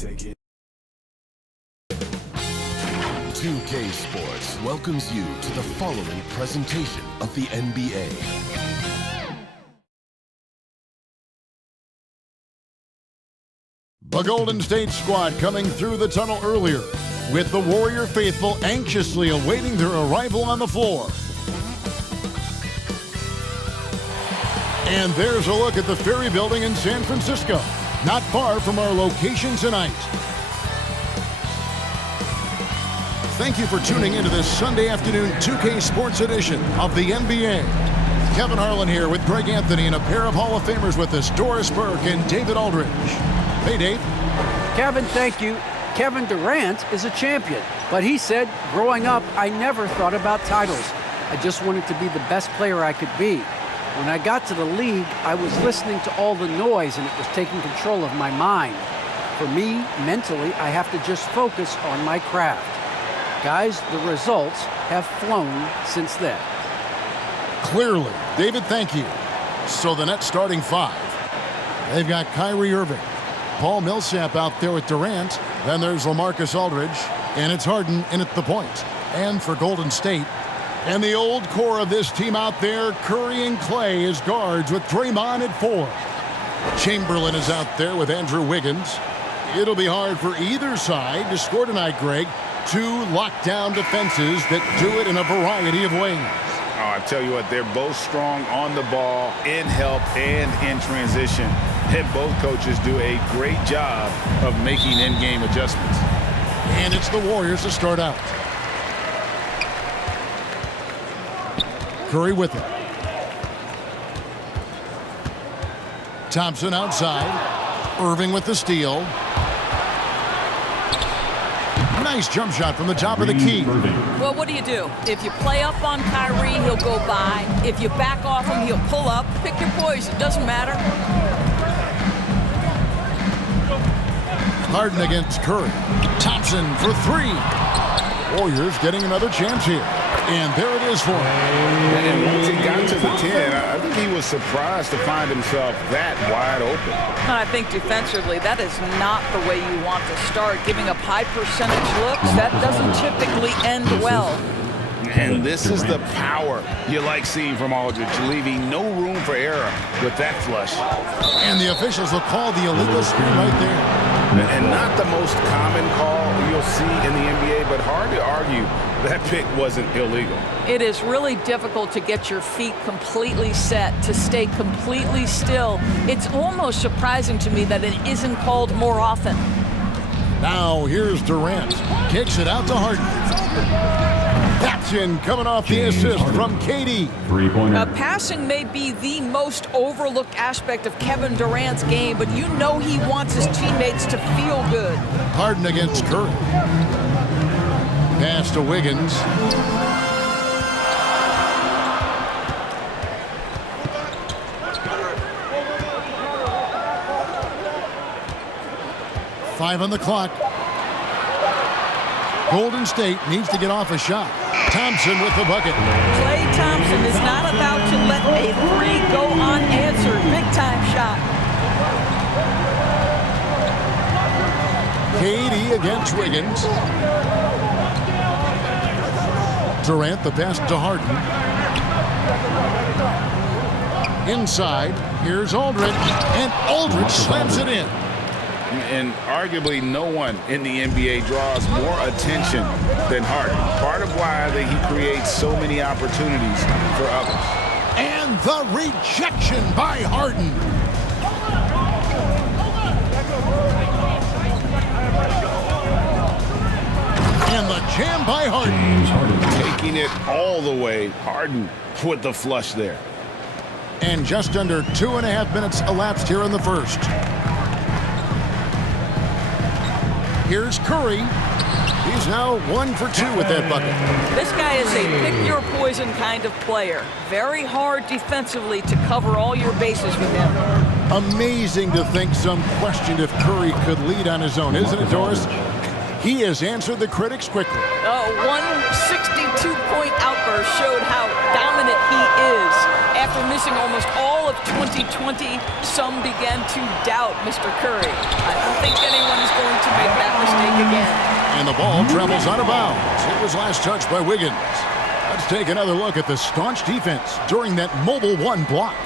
take it. 2K Sports welcomes you to the following presentation of the NBA. The Golden State squad coming through the tunnel earlier, with the Warrior faithful anxiously awaiting their arrival on the floor. And there's a look at the Ferry Building in San Francisco, not far from our location tonight. Thank you for tuning into this Sunday afternoon 2K Sports edition of the NBA. Kevin Harlan here with Greg Anthony and a pair of Hall of Famers with us, Doris Burke and David Aldridge. Hey, Dave. Kevin, thank you. Kevin Durant is a champion, but he said, growing up, I never thought about titles. I just wanted to be the best player I could be. When I got to the league, I was listening to all the noise and it was taking control of my mind. For me, mentally, I have to just focus on my craft. Guys, the results have flown since then. Clearly. David, thank you. So the Nets starting five. They've got Kyrie Irving, Paul Millsap out there with Durant. Then there's LaMarcus Aldridge, and it's Harden in at the point. And for Golden State, and the old core of this team out there, Curry and Clay as guards with Draymond at 4. Chamberlain is out there with Andrew Wiggins. It'll be hard for either side to score tonight, Greg. Two lockdown defenses that do it in a variety of ways. Oh, I tell you what, they're both strong on the ball, in help, and in transition. And both coaches do a great job of making in-game adjustments. And it's the Warriors to start out. Curry with it. Thompson outside. Irving with the steal. Nice jump shot from the top of the key. Well, what do? If you play up on Kyrie, he'll go by. If you back off him, he'll pull up. Pick your poison. Doesn't matter. Harden against Curry. Thompson for 3. Warriors getting another chance here. And there it is for him. And once he got to the 10, I think he was surprised to find himself that wide open. And I think defensively, that is not the way you want to start. Giving up high percentage looks, that doesn't typically end well. And this is the power you like seeing from Aldridge, leaving no room for error with that flush. And the officials will call the illegal screen right there. And not the most common call you'll see in the NBA, but hard to argue that pick wasn't illegal. It is really difficult to get your feet completely set, to stay completely still. It's almost surprising to me that it isn't called more often. Now here's Durant. Kicks it out to Harden. That's in, coming off the assist from KD. Passing may be the most overlooked aspect of Kevin Durant's game, but you know he wants his teammates to feel good. Harden against Curry. Pass to Wiggins. Five on the clock. Golden State needs to get off a shot. Thompson with the bucket. Klay Thompson is not about to let a 3 go unanswered. Big-time shot. KD against Wiggins. Durant, the pass to Harden. Inside, here's Aldridge, and Aldridge slams it in. And arguably no one in the NBA draws more attention than Harden. Part of why he creates so many opportunities for others. And the rejection by Harden. And the jam by Harden. Taking it all the way. Harden with the flush there. And just under 2.5 minutes elapsed here in the first. Here's Curry. He's now 1 for 2 with that bucket. This guy is a pick-your-poison kind of player. Very hard defensively to cover all your bases with him. Amazing to think some questioned if Curry could lead on his own, isn't it, Doris? He has answered the critics quickly. One 62-point outburst showed how dominant he is. After missing almost all of 2020, some began to doubt Mr. Curry. I don't think anyone is going to the ball travels out of bounds. It was last touched by Wiggins. Let's take another look at the staunch defense during that mobile one block.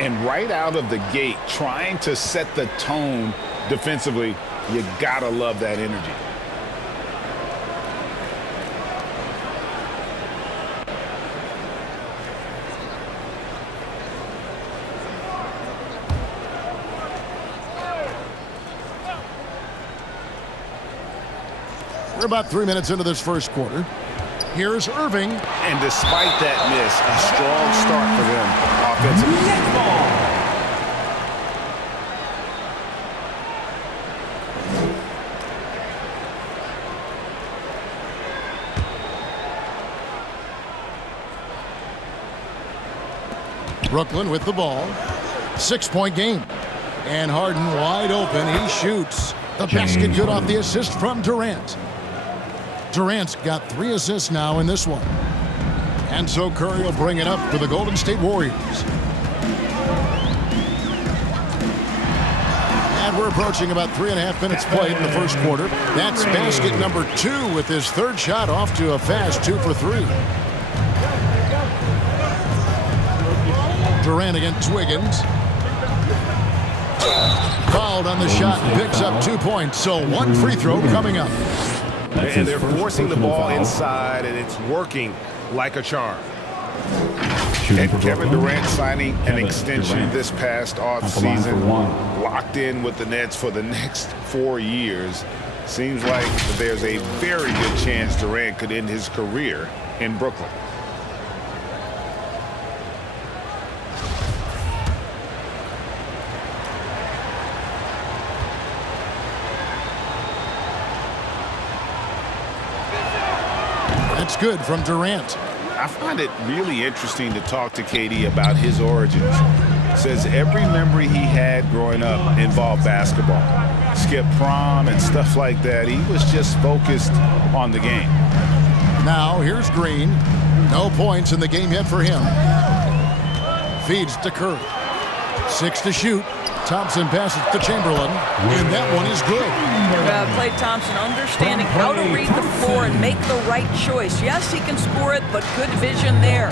And right out of the gate, trying to set the tone defensively, you gotta love that energy. We're about 3 minutes into this first quarter. Here's Irving. And despite that miss, a strong start for them offensively. Brooklyn with the ball. 6-point game. And Harden wide open. He shoots. The basket good off the assist from Durant. Durant's got 3 assists now in this one. And so Curry will bring it up for the Golden State Warriors. And we're approaching about 3.5 minutes played in the first quarter. That's basket number 2 with his 3rd shot off to a fast 2 for 3. Durant against Wiggins. Fouled on the shot, picks up 2 points. So 1 free throw coming up. And they're forcing the ball inside, and it's working like a charm. And Kevin Durant signing an extension this past offseason, locked in with the Nets for the next 4 years. Seems like there's a very good chance Durant could end his career in Brooklyn. That's good from Durant. I find it really interesting to talk to KD about his origins. Says every memory he had growing up involved basketball. Skip prom and stuff like that. He was just focused on the game. Now here's Green. No points in the game yet for him. Feeds to Curry. 6 to shoot. Thompson passes to Chamberlain, and that one is good. Klay Thompson understanding how to read the floor and make the right choice. Yes, he can score it, but good vision there.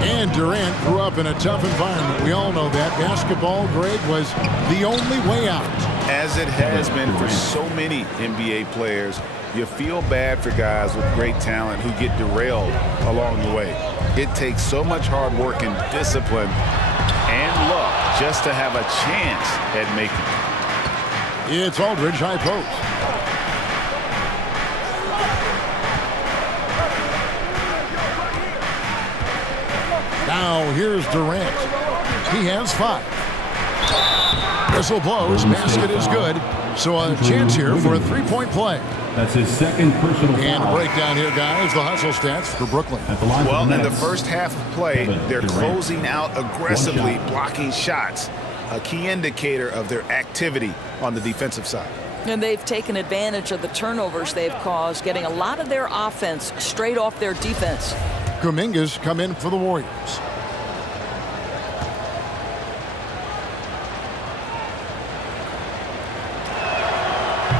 And Durant grew up in a tough environment. We all know that. Basketball, Greg, was the only way out. As it has been for so many NBA players, you feel bad for guys with great talent who get derailed along the way. It takes so much hard work and discipline and luck just to have a chance at making it. It's Aldridge, high post. Now here's Durant. He has 5. Whistle blows, basket is good. So a chance here for a 3-point play. That's his 2nd personal foul. And breakdown here, guys, the hustle stats for Brooklyn. Well, in the first half of play, they're closing out aggressively, blocking shots, a key indicator of their activity on the defensive side. And they've taken advantage of the turnovers they've caused, getting a lot of their offense straight off their defense. Kuminga's come in for the Warriors.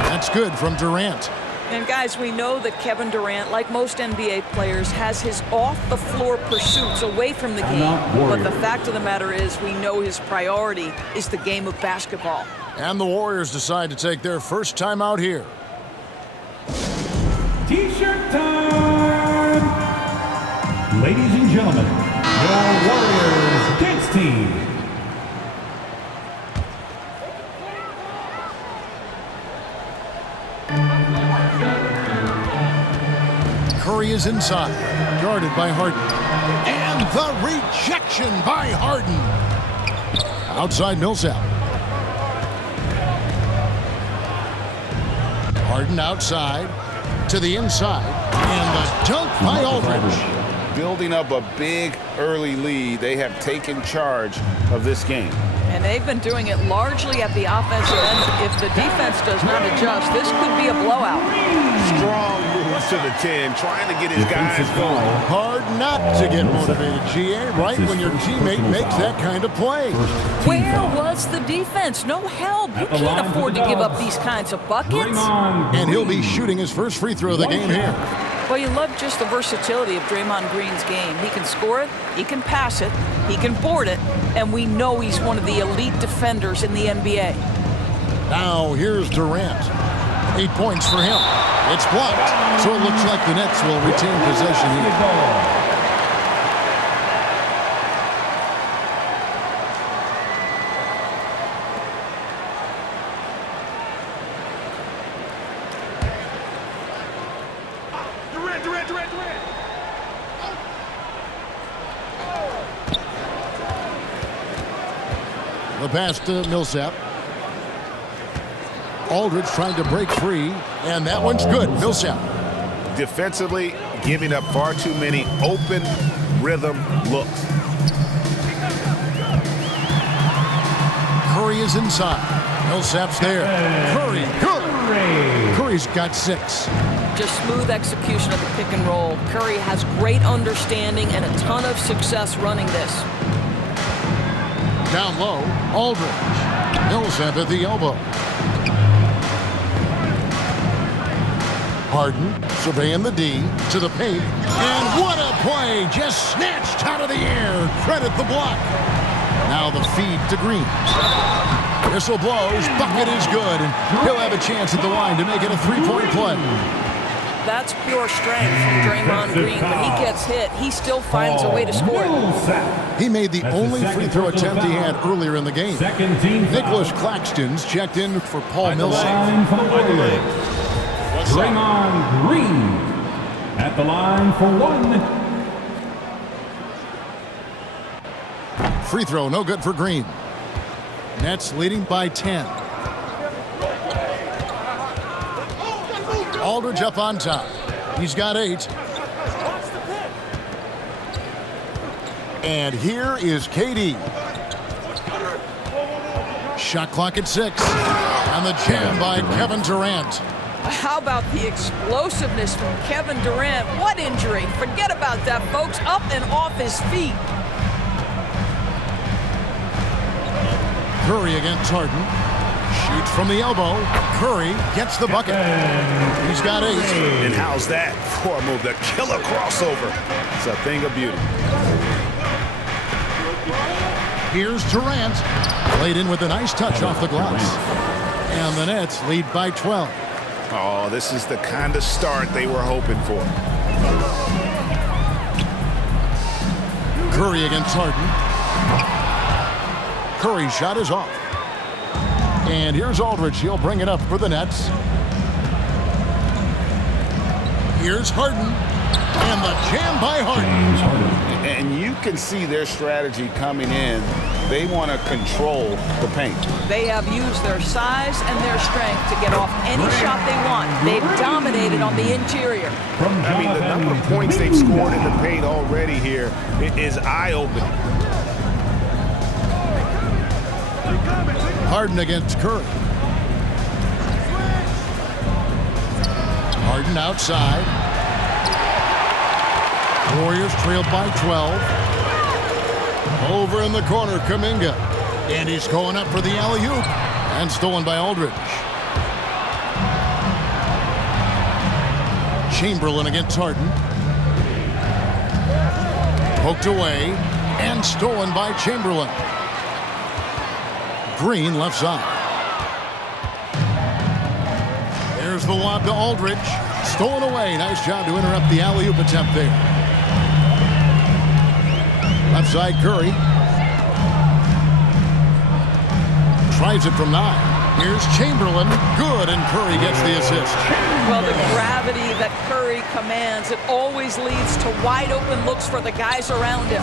That's good from Durant. And guys, we know that Kevin Durant, like most NBA players, has his off-the-floor pursuits away from the game. But the fact of the matter is, we know his priority is the game of basketball. And the Warriors decide to take their first time out here. T-shirt time! Ladies and gentlemen, your Warriors dance team. Curry is inside, guarded by Harden. And the rejection by Harden. Outside Millsap. Harden outside to the inside. And the dunk by Aldridge. Building up a big early lead, they have taken charge of this game. And they've been doing it largely at the offensive end. If the defense does not adjust, this could be a blowout. Strong move Goes to the 10, trying to get his guys Defensive going. foul. Hard not to get motivated, GA, right when your teammate makes that kind of play. Where was the defense? No help. You can't afford to give up these kinds of buckets. And he'll be shooting his first free throw of the game here. Well, you love just the versatility of Draymond Green's game. He can score it, he can pass it, he can board it, and we know he's one of the elite defenders in the NBA. Now here's Durant. 8 points for him. It's blocked, so it looks like the Nets will retain possession here. The pass to Millsap. Aldridge trying to break free, and that one's good. Millsap. Defensively, giving up far too many open rhythm looks. Curry is inside. Millsap's there. Curry, good. Curry's got 6. Just smooth execution of the pick and roll. Curry has great understanding and a ton of success running this. Down low, Aldridge. Millsap at the elbow. Harden surveying the D to the paint. And what a play! Just snatched out of the air. Credit the block. Now the feed to Green. Whistle blows. Bucket is good. And he'll have a chance at the line to make it a 3-point play. That's pure strength from Draymond Green. When he gets hit, he still finds a way to score. He made the only free throw attempt he had earlier in the game. Nicholas Claxton's checked in for Paul Millsap. Draymond Green at the line for 1. Free throw, no good for Green. Nets leading by 10. Aldridge up on top. He's got 8. And here is KD. Shot clock at 6. And the jam by Kevin Durant. How about the explosiveness from Kevin Durant? What injury? Forget about that, folks. Up and off his feet. Curry against Harden. Shoots from the elbow. Curry gets the bucket. He's got 8. And how's that for a move? The killer crossover. It's a thing of beauty. Here's Durant. Played in with a nice touch off the glass. And the Nets lead by 12. Oh, this is the kind of start they were hoping for. Curry against Harden. Curry's shot is off. And here's Aldridge. He'll bring it up for the Nets. Here's Harden. And the jam by Harden. And you can see their strategy coming in. They want to control the paint. They have used their size and their strength to get off any shot they want. They've dominated on the interior. I mean, the number of points they've scored in the paint already here is eye-opening. Harden against Curry. Harden outside. Warriors trailed by 12. Over in the corner, Kuminga. And he's going up for the alley-oop. And stolen by Aldridge. Chamberlain against Harden. Poked away. And stolen by Chamberlain. Green left side. There's the lob to Aldridge. Stolen away. Nice job to interrupt the alley-oop attempt there. Left side Curry. Tries it from 9. Here's Chamberlain. Good, and Curry gets the assist. Well, the gravity that Curry commands, it always leads to wide open looks for the guys around him.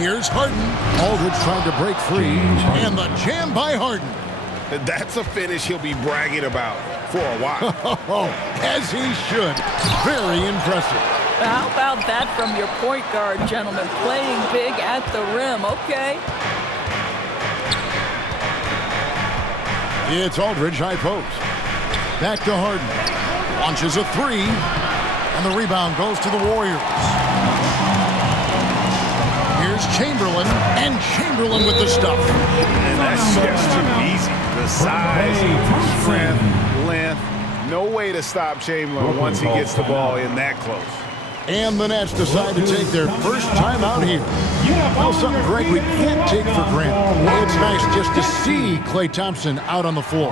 Here's Harden. Aldridge trying to break free. And the jam by Harden. That's a finish he'll be bragging about for a while. As he should. Very impressive. How about that from your point guard, gentlemen? Playing big at the rim. Okay. It's Aldridge high post. Back to Harden. Launches a three. And the rebound goes to the Warriors. Here's Chamberlain. And Chamberlain with the stuff. And that's just too easy. The size, strength, length. No way to stop Chamberlain once he gets the ball in that close. And the Nets decide to take their first time out here. Well, something, Greg, we can't take for granted. It's nice just to see Klay Thompson out on the floor.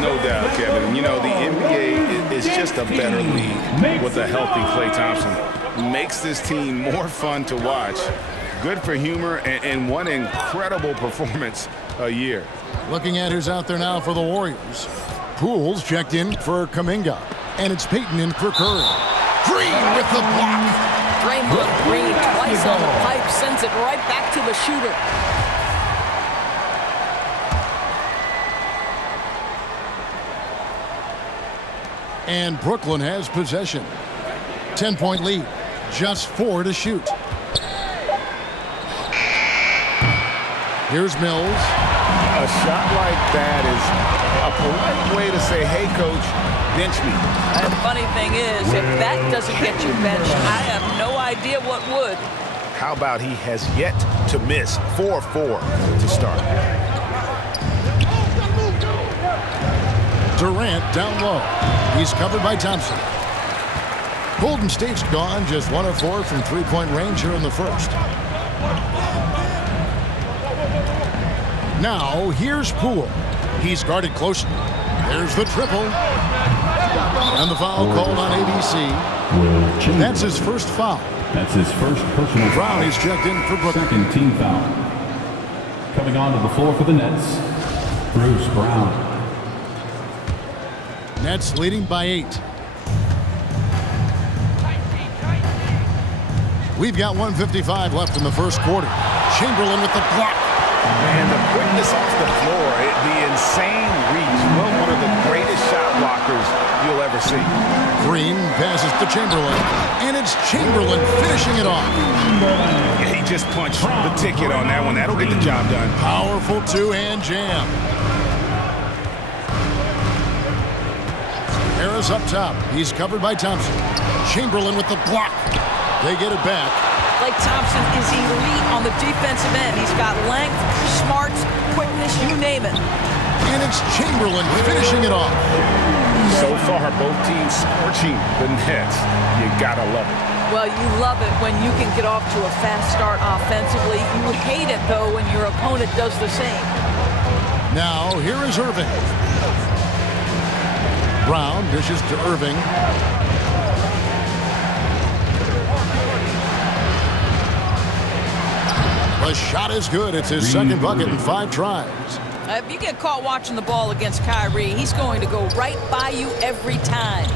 No doubt, Kevin. And you know, the NBA is just a better league with a healthy Klay Thompson. Makes this team more fun to watch. Good for humor and one incredible performance a year. Looking at who's out there now for the Warriors. Poole's checked in for Kuminga. And it's Payton in for Curry. Green with the block. Draymond Green twice on the pipe, sends it right back to the shooter. And Brooklyn has possession. 10-point lead. Just 4 to shoot. Here's Mills. A shot like that is a polite way to say, hey, coach, bench me. The funny thing is, if that doesn't get you benched, I have no idea what would. How about he has yet to miss 4-4 to start. Durant down low. He's covered by Thompson. Golden State's gone just 1 of 4 from three-point range here in the first. Now, here's Poole. He's guarded closely. There's the triple. And the foul called on ABC. That's his first foul. That's his first personal Brown foul. is checked in for Brooklyn. Second team foul. Coming onto the floor for the Nets, Bruce Brown. Nets leading by 8. We've got 1:55 left in the first quarter. Chamberlain with the block. And the quickness off the floor, the insane reach. Well, one of the greatest shot blockers you'll ever see. Green passes to Chamberlain, and it's Chamberlain finishing it off. Yeah, he just punched the ticket on that one. That'll get the job done. Powerful two-hand jam. Harris up top. He's covered by Thompson. Chamberlain with the block. They get it back. Klay Thompson is elite on the defensive end. He's got length, smarts, quickness, you name it. And it's Chamberlain finishing it off. So far, both teams scorching the Nets. You gotta love it. Well, you love it when you can get off to a fast start offensively. You hate it, though, when your opponent does the same. Now, here is Irving. Brown dishes to Irving. The shot is good. It's his second bucket in 5 tries. If you get caught watching the ball against Kyrie, he's going to go right by you every time.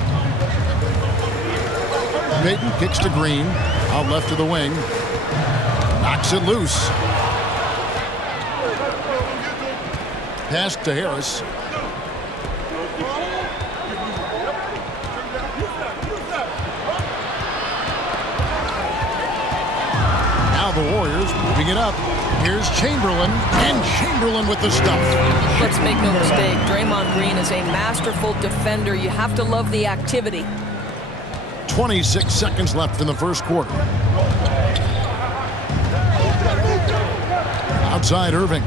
Payton kicks to Green. Out left to the wing. Knocks it loose. Pass to Harris. Now the Warriors moving it up. Here's Chamberlain, and Chamberlain with the stuff. Let's make no mistake, Draymond Green is a masterful defender. You have to love the activity. 26 seconds left in the first quarter. Outside Irving.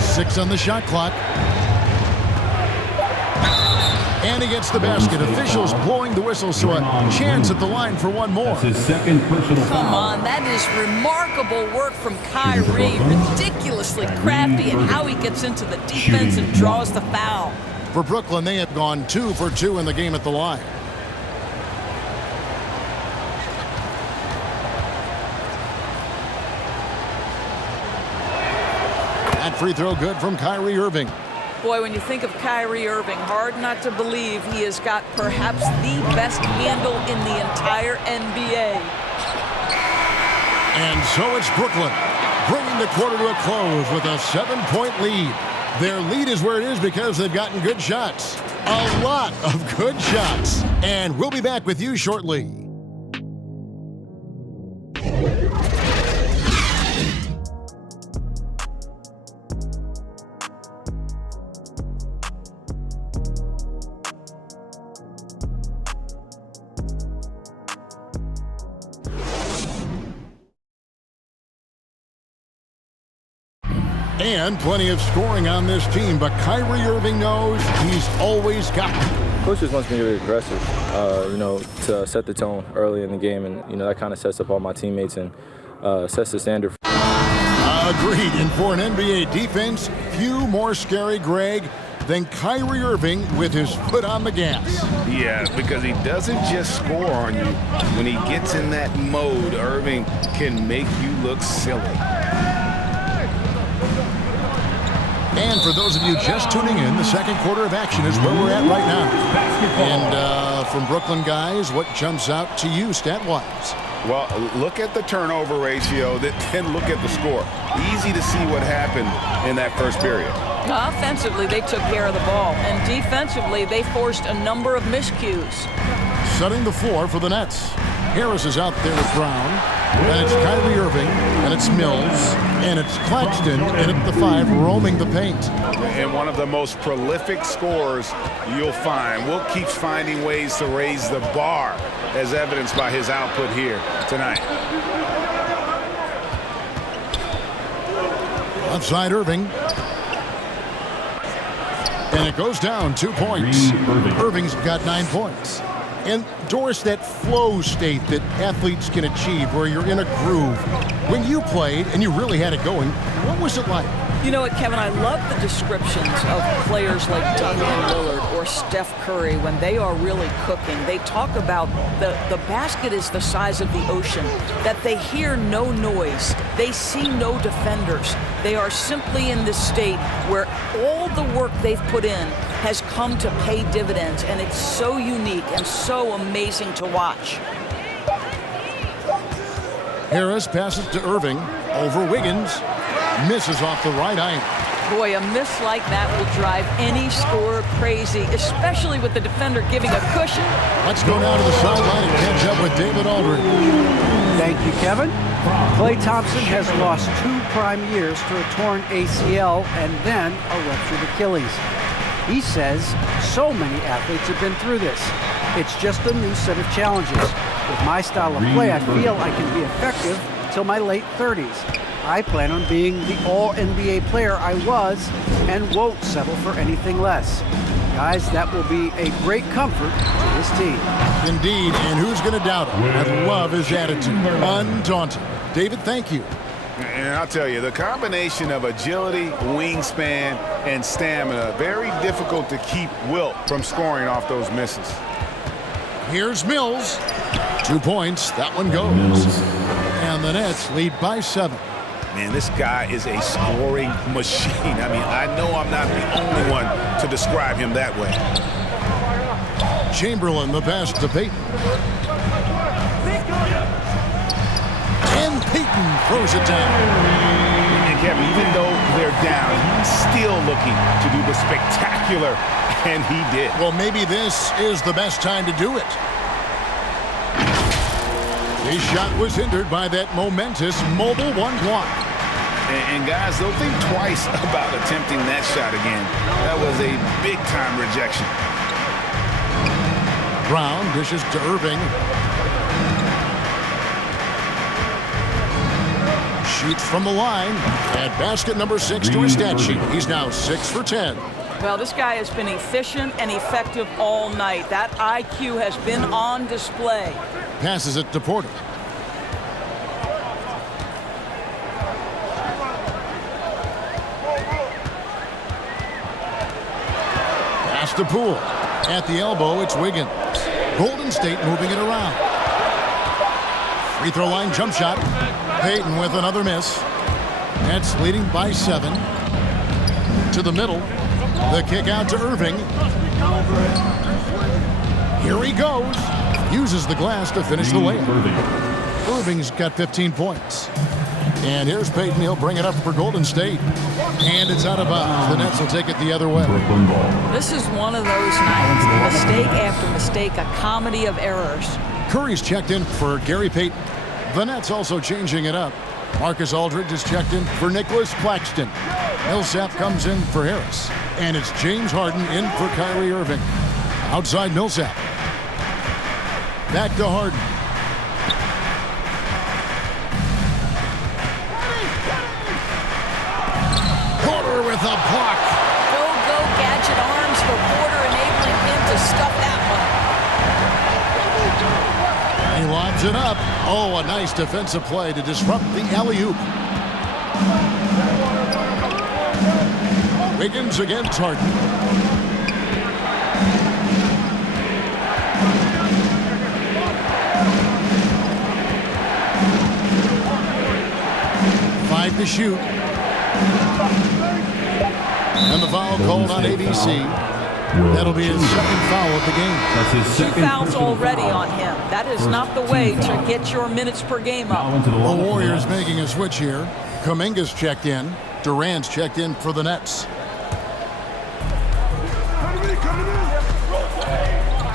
Six on the shot clock. And he gets the basket. Officials blowing the whistle, so a chance at the line for one more. That's his second personal foul. Come on, that is remarkable work from Kyrie. Ridiculously crafty in how he gets into the defense and draws the foul. For Brooklyn, they have gone 2 for 2 in the game at the line. That free throw good from Kyrie Irving. Boy, when you think of Kyrie Irving, hard not to believe he has got perhaps the best handle in the entire NBA. And so it's Brooklyn, bringing the quarter to a close with a 7-point lead. Their lead is where it is because they've gotten good shots. A lot of good shots. And we'll be back with you shortly. And plenty of scoring on this team, but Kyrie Irving knows he's always got it. Coach just wants me to be aggressive, to set the tone early in the game, and that kind of sets up all my teammates and sets the standard. Agreed. And for an NBA defense, few more scary, Greg, than Kyrie Irving with his foot on the gas. Yeah, because he doesn't just score on you. When he gets in that mode, Irving can make you look silly. And for those of you just tuning in, the second quarter of action is where we're at right now. And from Brooklyn, guys, what jumps out to you stat-wise? Well, look at the turnover ratio, then look at the score. Easy to see what happened in that first period. Offensively, they took care of the ball, and defensively, they forced a number of miscues. Setting the floor for the Nets. Harris is out there with Brown, and it's Kyrie Irving, and it's Mills, and it's Claxton in at the 5, roaming the paint. And one of the most prolific scorers you'll find. Will keeps finding ways to raise the bar, as evidenced by his output here tonight. Outside Irving. And it goes down 2 points. Irving's got 9 points. And Doris, that flow state that athletes can achieve where you're in a groove. When you played and you really had it going, what was it like? You know what, Kevin, I love the descriptions of players like Damian Lillard or Steph Curry when they are really cooking. They talk about the basket is the size of the ocean, that they hear no noise, they see no defenders. They are simply in this state where all the work they've put in has come to pay dividends, and it's so unique and so amazing to watch. Harris passes to Irving over Wiggins. Misses off the right iron. Boy, a miss like that will drive any scorer crazy, especially with the defender giving a cushion. Let's go down to the sideline and catch up with David Aldridge. Thank you, Kevin. Klay Thompson has lost 2 prime years to a torn ACL and then a ruptured Achilles. He says so many athletes have been through this. It's just a new set of challenges. With my style of play, I feel I can be effective till my late 30s. I plan on being the all-NBA player I was and won't settle for anything less. Guys, that will be a great comfort to this team. Indeed, and who's going to doubt him? I love his attitude. Undaunted. David, thank you. And I'll tell you, the combination of agility, wingspan, and stamina, very difficult to keep Wilt from scoring off those misses. Here's Mills. 2 points. That one goes. And the Nets lead by 7. Man, this guy is a scoring machine. I mean, I know I'm not the only one to describe him that way. Chamberlain, the pass to Payton. And Payton throws it down. And Kevin, even though they're down, he's still looking to do the spectacular, and he did. Well, maybe this is the best time to do it. His shot was hindered by that momentous mobile 1 block. And guys, they'll think twice about attempting that shot again. That was a big-time rejection. Brown dishes to Irving. Shoots from the line. Add basket number 6 to his stat sheet. He's now 6 for 10. Well, this guy has been efficient and effective all night. That IQ has been on display. Passes it to Porter. Pass to Poole. At the elbow, it's Wiggins. Golden State moving it around. Free throw line jump shot. Payton with another miss. Nets leading by 7. To the middle. The kick out to Irving. Here he goes. Uses the glass to finish the layup. Irving's got 15 points. And here's Payton. He'll bring it up for Golden State. And it's out of bounds. The Nets will take it the other way. This is one of those nights. Mistake after mistake, a comedy of errors. Curry's checked in for Gary Payton. The Nets also changing it up. Marcus Aldridge is checked in for Nicholas Claxton. Millsap comes in for Harris. And it's James Harden in for Kyrie Irving. Outside Millsap. Back to Harden. Gives it up. Oh, a nice defensive play to disrupt the alley-oop. Wiggins against Harden. Five to shoot. And the foul called on ABC. That'll be his second foul of the game. That's his Two second fouls personal already foul. on him. That is not the way to get your minutes per game Now up. into the The line for Warriors Nets. making a switch here. Kuminga's checked in. Durant's checked in for the Nets.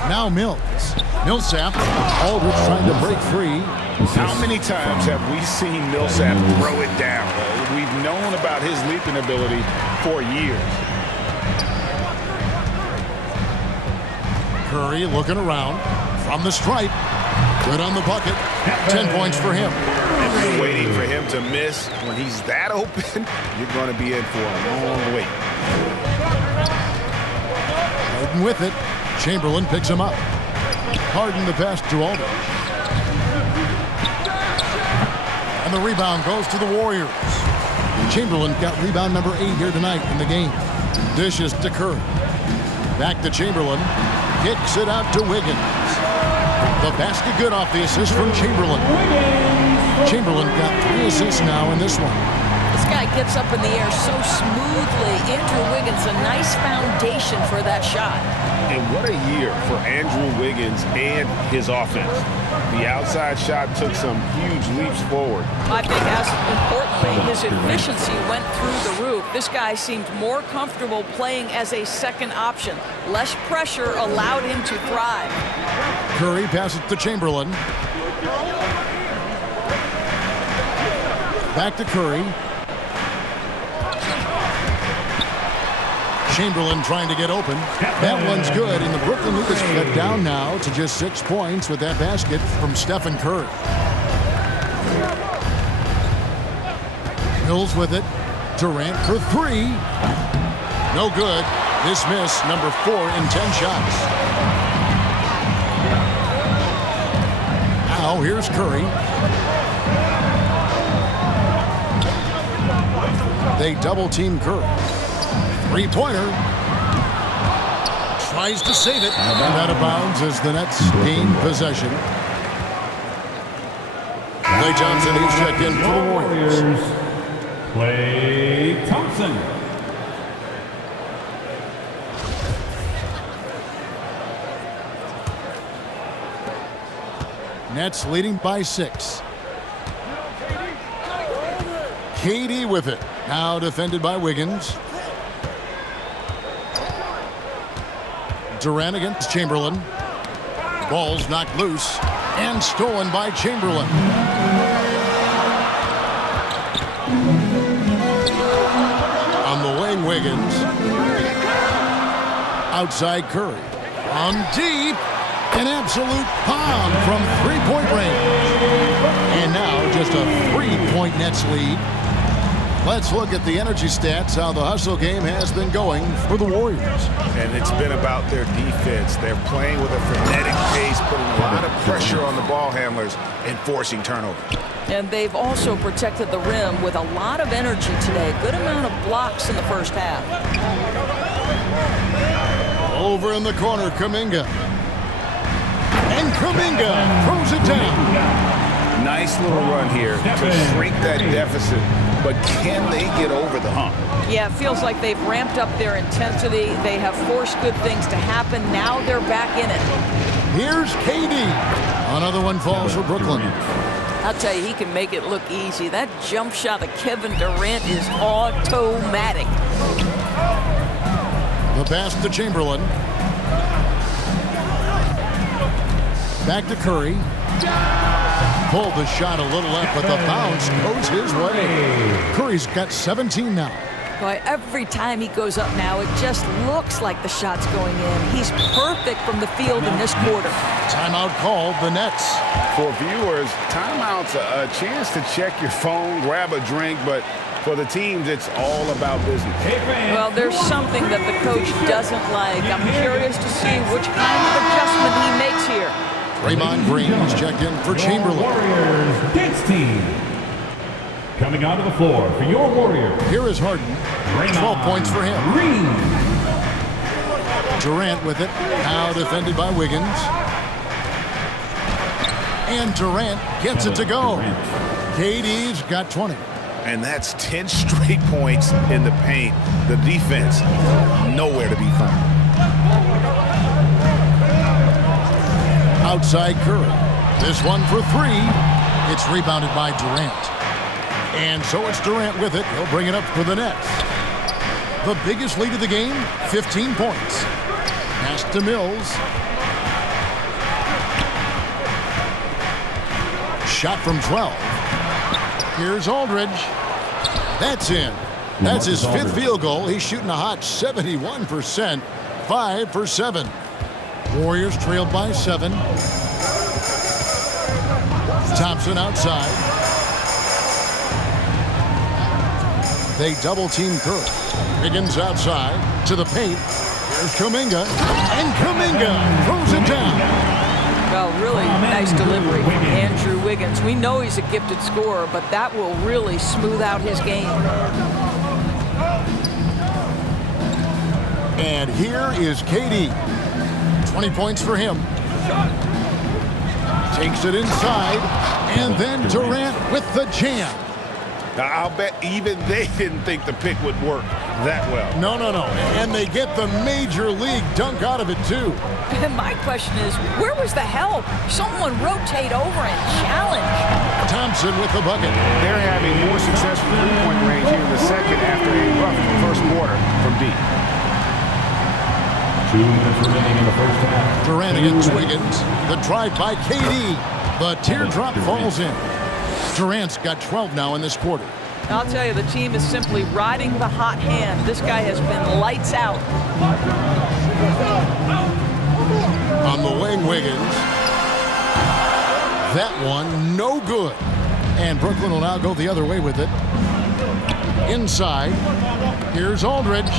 Now Mills. Millsap. Aldridge trying to break free. How many times have we seen Millsap throw it down? We've known about his leaping ability for years. Curry looking around from the stripe. Good on the bucket. 10 points for him. If you're waiting for him to miss when he's that open, you're going to be in for a long wait. Harden with it. Chamberlain picks him up. Harden the pass to Aldridge. And the rebound goes to the Warriors. Chamberlain got rebound number 8 here tonight in the game. Dishes to Curry. Back to Chamberlain. Kicks it out to Wiggins. The basket good off the assist from Chamberlain. Chamberlain got 3 assists now in this one. This guy gets up in the air so smoothly. Andrew Wiggins, a nice foundation for that shot. And what a year for Andrew Wiggins and his offense. The outside shot took some huge leaps forward. I think as importantly, his efficiency went through the roof. This guy seemed more comfortable playing as a second option. Less pressure allowed him to thrive. Curry passes to Chamberlain. Back to Curry. Chamberlain trying to get open. That one's good, and the Brooklyn Nuggets cut down now to just 6 points with that basket from Stephen Curry. Mills with it. Durant for 3. No good. This miss, number 4 in 10 shots. Now here's Curry. They double-team Curry. Three-pointer. Tries to save it. And out of bounds as the Nets gain possession. Klay Thompson, he's checked in for the Warriors. Klay Thompson. Nets leading by 6. KD with it. Now defended by Wiggins. Durant against Chamberlain. Ball's knocked loose and stolen by Chamberlain. On the wing, Wiggins. Outside Curry. On deep. An absolute bomb from three-point range. And now just a 3-point Nets lead. Let's look at the energy stats, how the hustle game has been going for the Warriors. And it's been about their defense. They're playing with a frenetic pace, putting a lot of pressure on the ball handlers and forcing turnover. And they've also protected the rim with a lot of energy today. Good amount of blocks in the first half. Over in the corner, Kuminga. And Kuminga throws it down. Nice little run here to shrink that deficit, but can they get over the hump? Yeah, it feels like they've ramped up their intensity. They have forced good things to happen. Now they're back in it. Here's KD. Another one falls for Brooklyn. I'll tell you, he can make it look easy. That jump shot of Kevin Durant is automatic. The pass to Chamberlain. Back to Curry. Pulled the shot a little left, but the bounce goes his way. Curry's got 17 now. Boy, every time he goes up now, it just looks like the shot's going in. He's perfect from the field in this quarter. Timeout called, the Nets. For viewers, timeout's a chance to check your phone, grab a drink, but for the teams, it's all about business. Well, there's something that the coach doesn't like. I'm curious to see which kind of adjustment he makes here. Draymond Green is checked in for Chamberlain. Warriors dance team. Coming onto the floor for your Warriors. Here is Harden. 12 points for him. Green. Durant with it. Now defended by Wiggins. And Durant gets it to go. KD's got 20. And that's 10 straight points in the paint. The defense, nowhere to be found. Outside Curry. This one for three. It's rebounded by Durant. And so it's Durant with it. He'll bring it up for the Nets. The biggest lead of the game, 15 points. Pass to Mills. Shot from 12. Here's Aldridge. That's in. That's his fifth field goal. He's shooting a hot 71%. 5 for 7. Warriors trailed by 7. Thompson outside. They double-team Curry. Wiggins outside to the paint. Here's Kuminga. And Kuminga throws it down. Well, really nice delivery from Andrew Wiggins. We know he's a gifted scorer, but that will really smooth out his game. And here is KD. 20 points for him. Takes it inside. And then Durant with the jam. Now, I'll bet even they didn't think the pick would work that well. No. And they get the major league dunk out of it, too. And my question is, where was the help? Someone rotate over and challenge. Thompson with the bucket. They're having more success from three-point range here in the second after a rough first quarter from deep. 2 minutes remaining in the first half. Durant against Wiggins. The drive by KD. The teardrop falls in. Durant's got 12 now in this quarter. I'll tell you, the team is simply riding the hot hand. This guy has been lights out. On the wing, Wiggins. That one, no good. And Brooklyn will now go the other way with it. Inside. Here's Aldridge.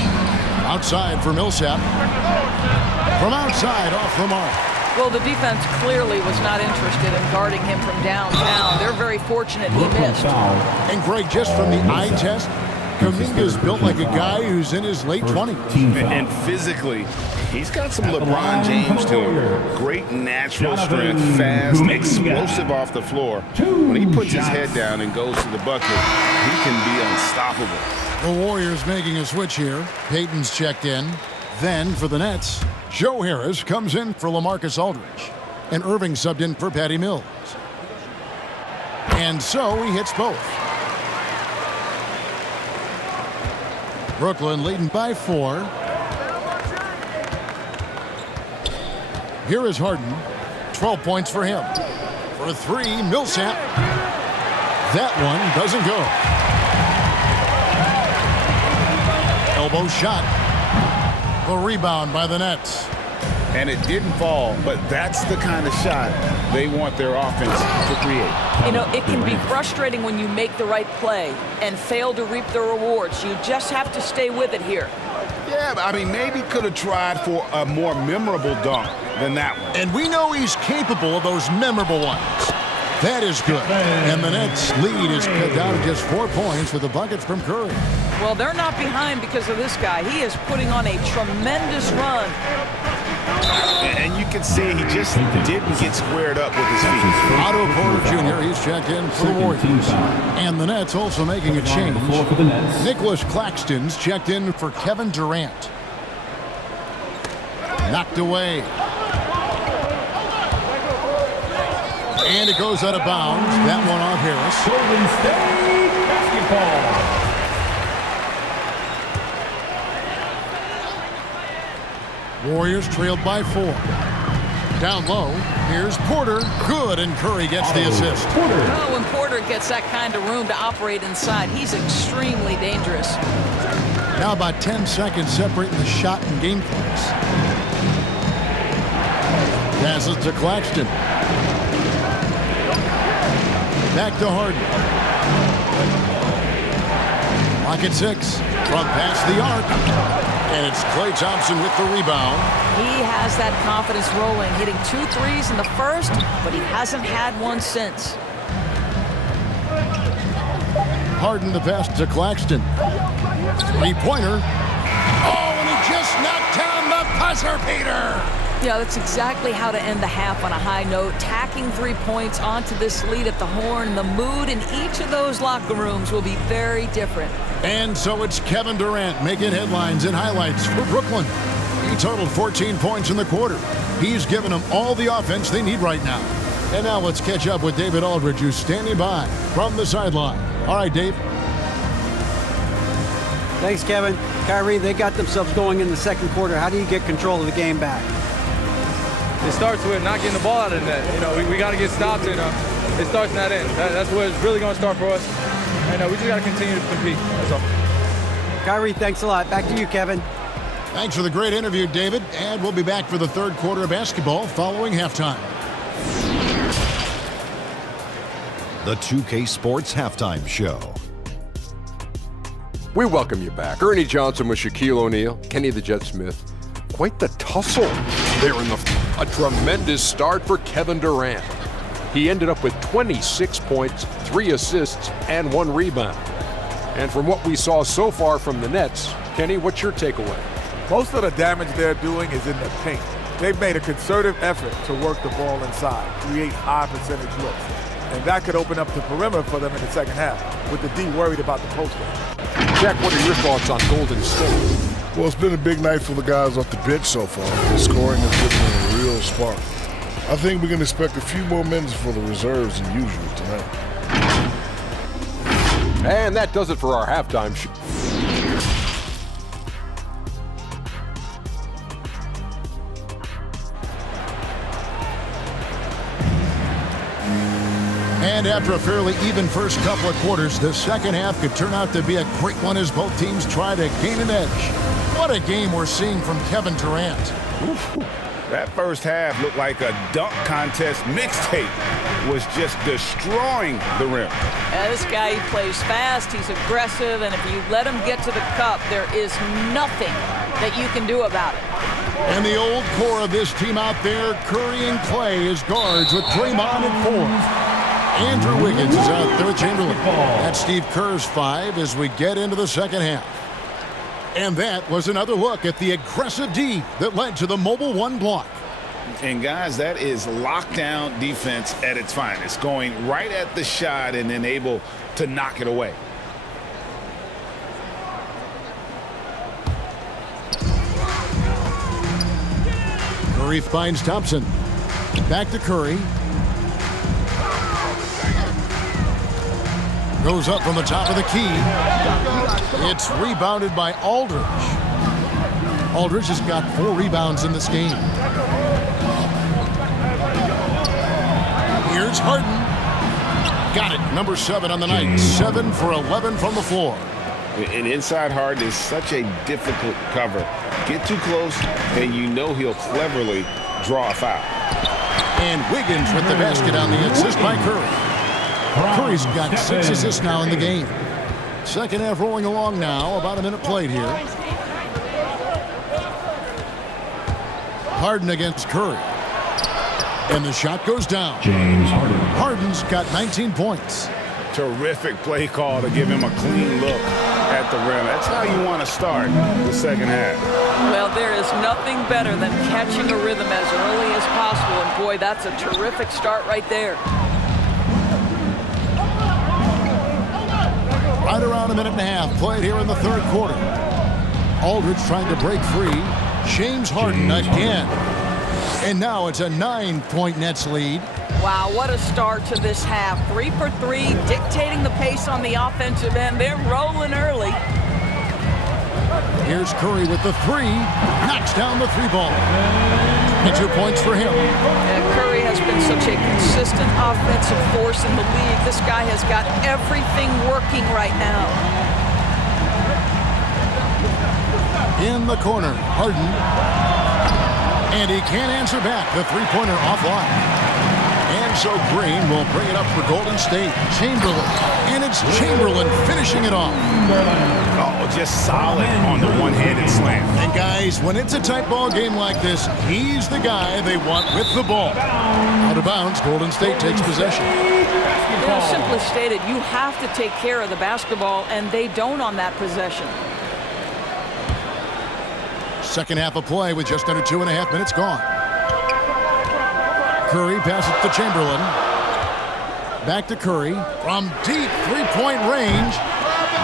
Outside for Millsap. From outside, off the mark. Well, the defense clearly was not interested in guarding him from downtown. They're very fortunate he missed. And Greg, just from the eye test, Kuminga's built like a guy who's in his late 20s. And physically, he's got some LeBron James to him. Great natural strength, fast, explosive off the floor. When he puts his head down and goes to the bucket, he can be unstoppable. The Warriors making a switch here. Payton's checked in. Then for the Nets, Joe Harris comes in for LaMarcus Aldridge. And Irving subbed in for Patty Mills. And so he hits both. Brooklyn leading by 4. Here is Harden. 12 points for him. For 3, Millsap. That one doesn't go. Elbow shot. The rebound by the Nets. And it didn't fall, but that's the kind of shot they want their offense to create. You know, it can be frustrating when you make the right play and fail to reap the rewards. You just have to stay with it here. Yeah, I mean, maybe could have tried for a more memorable dunk than that one. And we know he's capable of those memorable ones. That is good. And the Nets lead is cut down to just 4 points with a bucket from Curry. Well, they're not behind because of this guy. He is putting on a tremendous run. And you can see he just didn't get squared up with his feet. Otto Porter Jr., he's checked in for the Warriors. And the Nets also making a change. Nicholas Claxton's checked in for Kevin Durant. Knocked away. And it goes out of bounds. That one off Harris. Golden State basketball. Warriors trailed by 4. Down low. Here's Porter. Good, and Curry gets the assist. Oh, when Porter gets that kind of room to operate inside, he's extremely dangerous. Now about 10 seconds separating the shot and game clocks. Passes to Claxton. Back to Harden. Clock at 6. From past the arc. And it's Klay Thompson with the rebound. He has that confidence rolling, hitting 2 threes in the first, but he hasn't had one since. Harden the pass to Claxton. Three-pointer. Oh, and he just knocked down the buzzer beater. Yeah, that's exactly how to end the half on a high note. Tacking 3 points onto this lead at the horn. The mood in each of those locker rooms will be very different. And so it's Kevin Durant making headlines and highlights for Brooklyn. He totaled 14 points in the quarter. He's given them all the offense they need right now. And now let's catch up with David Aldridge, who's standing by from the sideline. All right, Dave. Thanks, Kevin. Kyrie, they got themselves going in the second quarter. How do you get control of the game back? It starts with not getting the ball out of the net. You know, we got to get stopped, and it starts in that end. That's where it's really going to start for us. And we just got to continue to compete. That's all. Kyrie, thanks a lot. Back to you, Kevin. Thanks for the great interview, David. And we'll be back for the third quarter of basketball following halftime. The 2K Sports Halftime Show. We welcome you back. Ernie Johnson with Shaquille O'Neal, Kenny the Jet Smith. Quite the tussle there in a tremendous start for Kevin Durant. He ended up with 26 points, 3 assists, and 1 rebound. And from what we saw so far from the Nets, Kenny, what's your takeaway? Most of the damage they're doing is in the paint. They've made a concerted effort to work the ball inside, create high percentage looks. And that could open up the perimeter for them in the second half, with the D worried about the post game. Jack, what are your thoughts on Golden State? Well, it's been a big night for the guys off the bench so far. The scoring has given them a real spark. I think we can expect a few more minutes for the reserves than usual tonight. And that does it for our halftime show. And after a fairly even first couple of quarters, the second half could turn out to be a great one as both teams try to gain an edge. What a game we're seeing from Kevin Durant. That first half looked like a dunk contest mixtape. Was just destroying the rim. This guy, he plays fast, he's aggressive, and if you let him get to the cup, there is nothing that you can do about it. And the old core of this team out there, Curry and Klay as guards with Draymond at 4. Andrew Wiggins is out there with Chamberlain. That's Steve Kerr's 5 as we get into the second half. And that was another look at the aggressive D that led to the mobile 1 block. And guys, that is lockdown defense at its finest, going right at the shot and then able to knock it away. Curry finds Thompson. Back to Curry. Goes up from the top of the key. It's rebounded by Aldridge. Aldridge has got 4 rebounds in this game. Here's Harden. Got it. Number 7 on the night. 7 for 11 from the floor. And inside Harden is such a difficult cover. Get too close, and you know he'll cleverly draw a foul. And Wiggins with the basket on the assist by Curry. Curry's got 6 assists now in the game. Second half rolling along now. About a minute played here. Harden against Curry. And the shot goes down. James Harden. Harden's got 19 points. Terrific play call to give him a clean look at the rim. That's how you want to start the second half. Well, there is nothing better than catching a rhythm as early as possible. And boy, that's a terrific start right there. Right around a minute and a half played here in the third quarter. Aldridge trying to break free. James Harden again. And now it's a 9-point Nets lead. Wow, what a start to this half. 3 for 3, dictating the pace on the offensive end. They're rolling early. Here's Curry with the 3. Knocks down the 3-ball. And 2 points for him. And Curry has been such a consistent offensive force in the league. This guy has got everything working right now. In the corner, Harden. And he can't answer back. The 3-pointer offline. And so Green will bring it up for Golden State. Chamberlain. And it's Chamberlain finishing it off. Oh, just solid on the one-handed slam. And guys, when it's a tight ball game like this, he's the guy they want with the ball. Out of bounds, Golden State takes possession. You know, simply stated, you have to take care of the basketball, and they don't on that possession. Second half of play with just under 2.5 minutes gone. Curry passes to Chamberlain. Back to Curry from deep three-point range.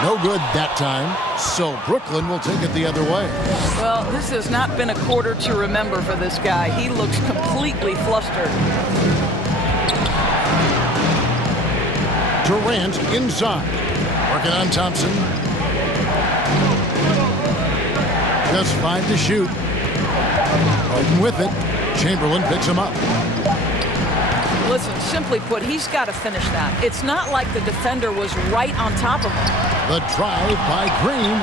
No good that time. So Brooklyn will take it the other way. Well, this has not been a quarter to remember for this guy. He looks completely flustered. Durant inside. Working on Thompson. Just 5 to shoot. Open with it. Chamberlain picks him up. Listen, simply put, he's got to finish that. It's not like the defender was right on top of him. The drive by Green.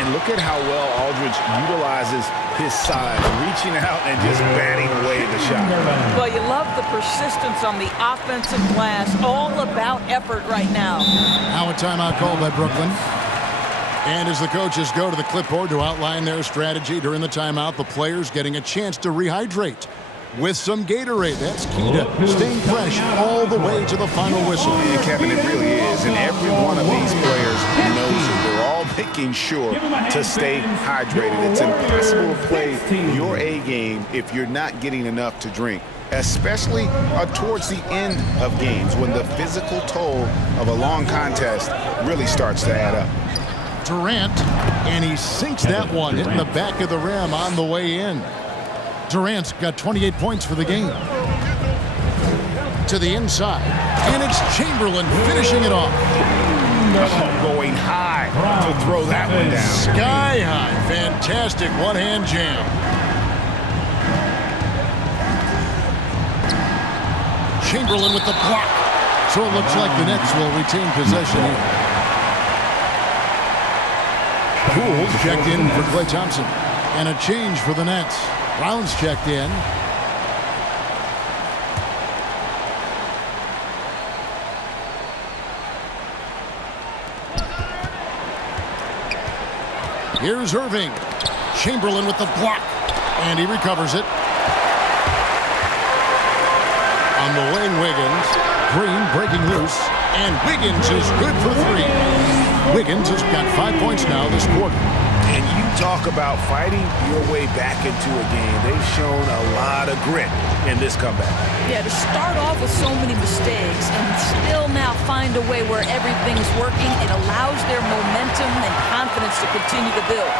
And look at how well Aldridge utilizes his size, reaching out and just batting away the shot. Well, you love the persistence on the offensive glass. All about effort right now. Now a timeout called by Brooklyn. And as the coaches go to the clipboard to outline their strategy during the timeout, the players getting a chance to rehydrate with some Gatorade. That's key to staying fresh all the way to the final whistle. And Kevin, it really is. And every one of these players knows it. They're all making sure to stay hydrated. It's impossible to play your A game if you're not getting enough to drink, especially towards the end of games when the physical toll of a long contest really starts to add up. Durant, and he sinks that one, hitting the back of the rim on the way in. Durant's got 28 points for the game. To the inside, and it's Chamberlain finishing it off. Going high to throw that one down. Sky high, fantastic one-hand jam. Chamberlain with the block. So it looks like the Nets will retain possession here. Poole's checked in for Klay Thompson. And a change for the Nets. Brown's checked in. Here's Irving. Chamberlain with the block. And he recovers it. On the wing, Wiggins. Green breaking loose. And Wiggins is good for 3. Wiggins has got 5 points now this quarter. And you talk about fighting your way back into a game. They've shown a lot of grit in this comeback. Yeah, to start off with so many mistakes and still now find a way where everything's working, it allows their momentum and confidence to continue to build.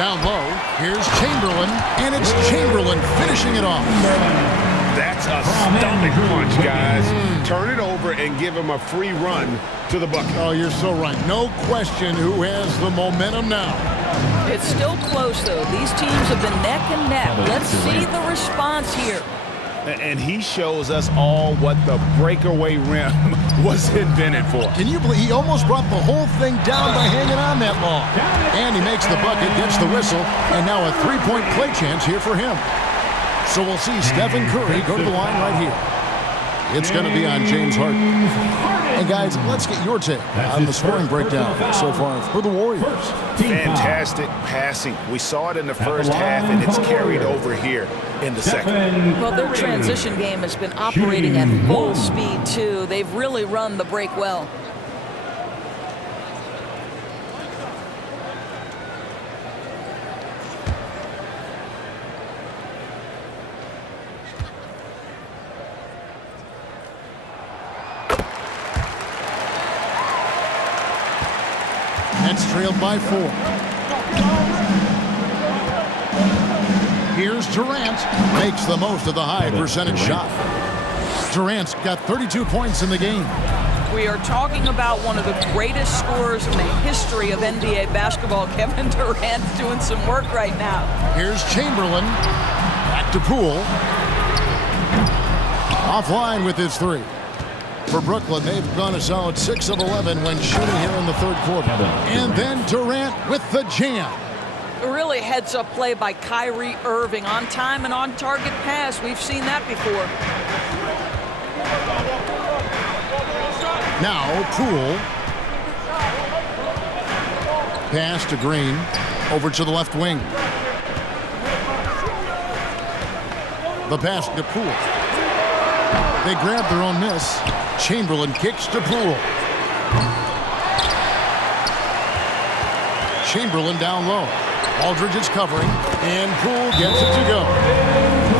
Down low, here's Chamberlain, and it's Chamberlain finishing it off. That's a stomach punch, guys. Turn it over and give him a free run to the bucket. Oh, you're so right. No question who has the momentum now. It's still close, though. These teams have been neck and neck. Let's see the response here. And he shows us all what the breakaway rim was invented for. Can you believe he almost brought the whole thing down by hanging on that long? And he makes the bucket, gets the whistle, and now a three-point play chance here for him. So we'll see Stephen Curry go to the line right here. It's going to be on James Harden. And guys, let's get your take on the scoring breakdown so far for the Warriors. Fantastic passing. We saw it in the first half, and it's carried over here in the second. Well, their transition game has been operating at full speed, too. They've really run the break well. Nets trailed by 4. Here's Durant. Makes the most of the high percentage shot. Durant's got 32 points in the game. We are talking about one of the greatest scorers in the history of NBA basketball. Kevin Durant's doing some work right now. Here's Chamberlain. Back to Poole. Offline with his 3. For Brooklyn, they've gone a solid 6 of 11 when shooting here in the third quarter. And then Durant with the jam. Really heads-up play by Kyrie Irving. On time and on target pass. We've seen that before. Now Poole. Pass to Green. Over to the left wing. The pass to Poole. They grab their own miss. Chamberlain kicks to Poole. Chamberlain down low. Aldridge is covering, and Poole gets it to go.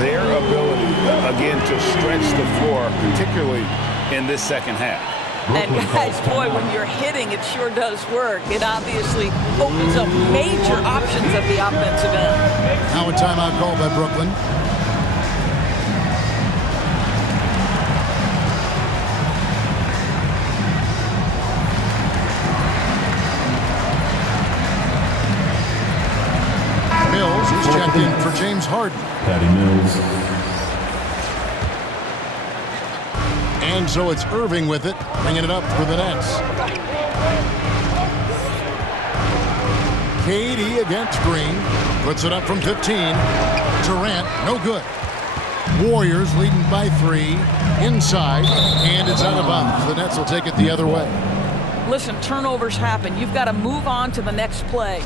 Their ability, again, to stretch the floor, particularly in this second half. And guys, boy, when you're hitting, it sure does work. It obviously opens up major options at the offensive end. Now a timeout called by Brooklyn. Mills is checked in for James Harden. Patty Mills. And so it's Irving with it, bringing it up for the Nets. KD against Green. Puts it up from 15. Durant, no good. Warriors leading by 3. Inside, and it's out of bounds. The Nets will take it the other way. Listen, turnovers happen. You've got to move on to the next play.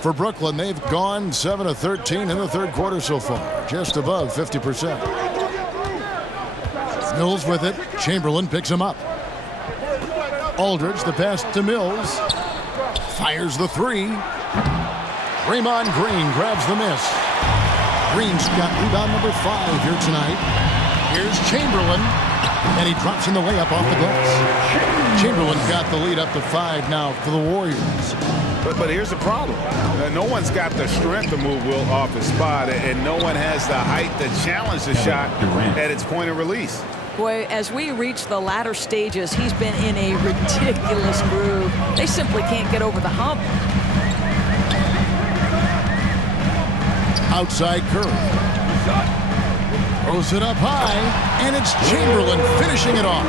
For Brooklyn, they've gone 7 of 13 in the third quarter so far, just above 50%. Mills with it. Chamberlain picks him up. Aldridge, the pass to Mills. Fires the 3. Draymond Green grabs the miss. Green's got rebound number 5 here tonight. Here's Chamberlain, and he drops in the layup off the glass. Chamberlain got the lead up to 5 now for the Warriors. But here's the problem. No one's got the strength to move Will off his spot, and no one has the height to challenge the shot at its point of release. Boy, as we reach the latter stages, he's been in a ridiculous groove. They simply can't get over the hump. Outside Curry. Throws it up high, and it's Chamberlain finishing it off.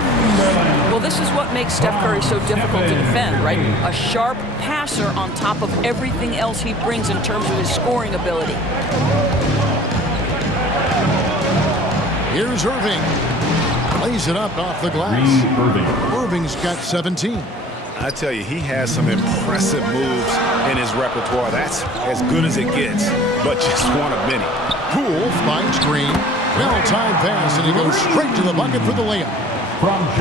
Well, this is what makes Steph Curry so difficult to defend, right? A sharp passer on top of everything else he brings in terms of his scoring ability. Here's Irving. Lays it up off the glass. Irving's got 17. I tell you, he has some impressive moves in his repertoire. That's as good as it gets, but just one of many. Poole finds Green. Well-timed pass, and he goes straight to the bucket for the layup.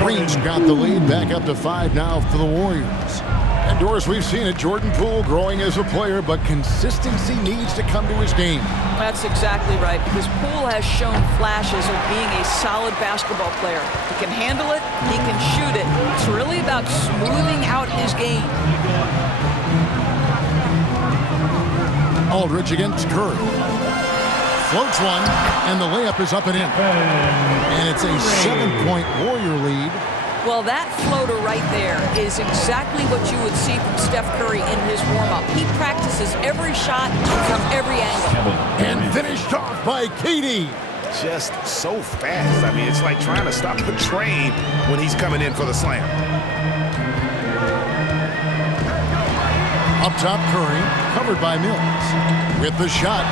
Green's got the lead back up to 5 now for the Warriors. And Doris, we've seen it. Jordan Poole growing as a player, but consistency needs to come to his game. That's exactly right, because Poole has shown flashes of being a solid basketball player. He can handle it, he can shoot it. It's really about smoothing out his game. Aldridge against Curry. Floats one, and the layup is up and in. And it's a 7-point Warrior lead. Well, that floater right there is exactly what you would see from Steph Curry in his warm-up. He practices every shot from every angle. And finished off by KD. Just so fast. I mean, it's like trying to stop a train when he's coming in for the slam. Up top, Curry, covered by Mills. With the shot.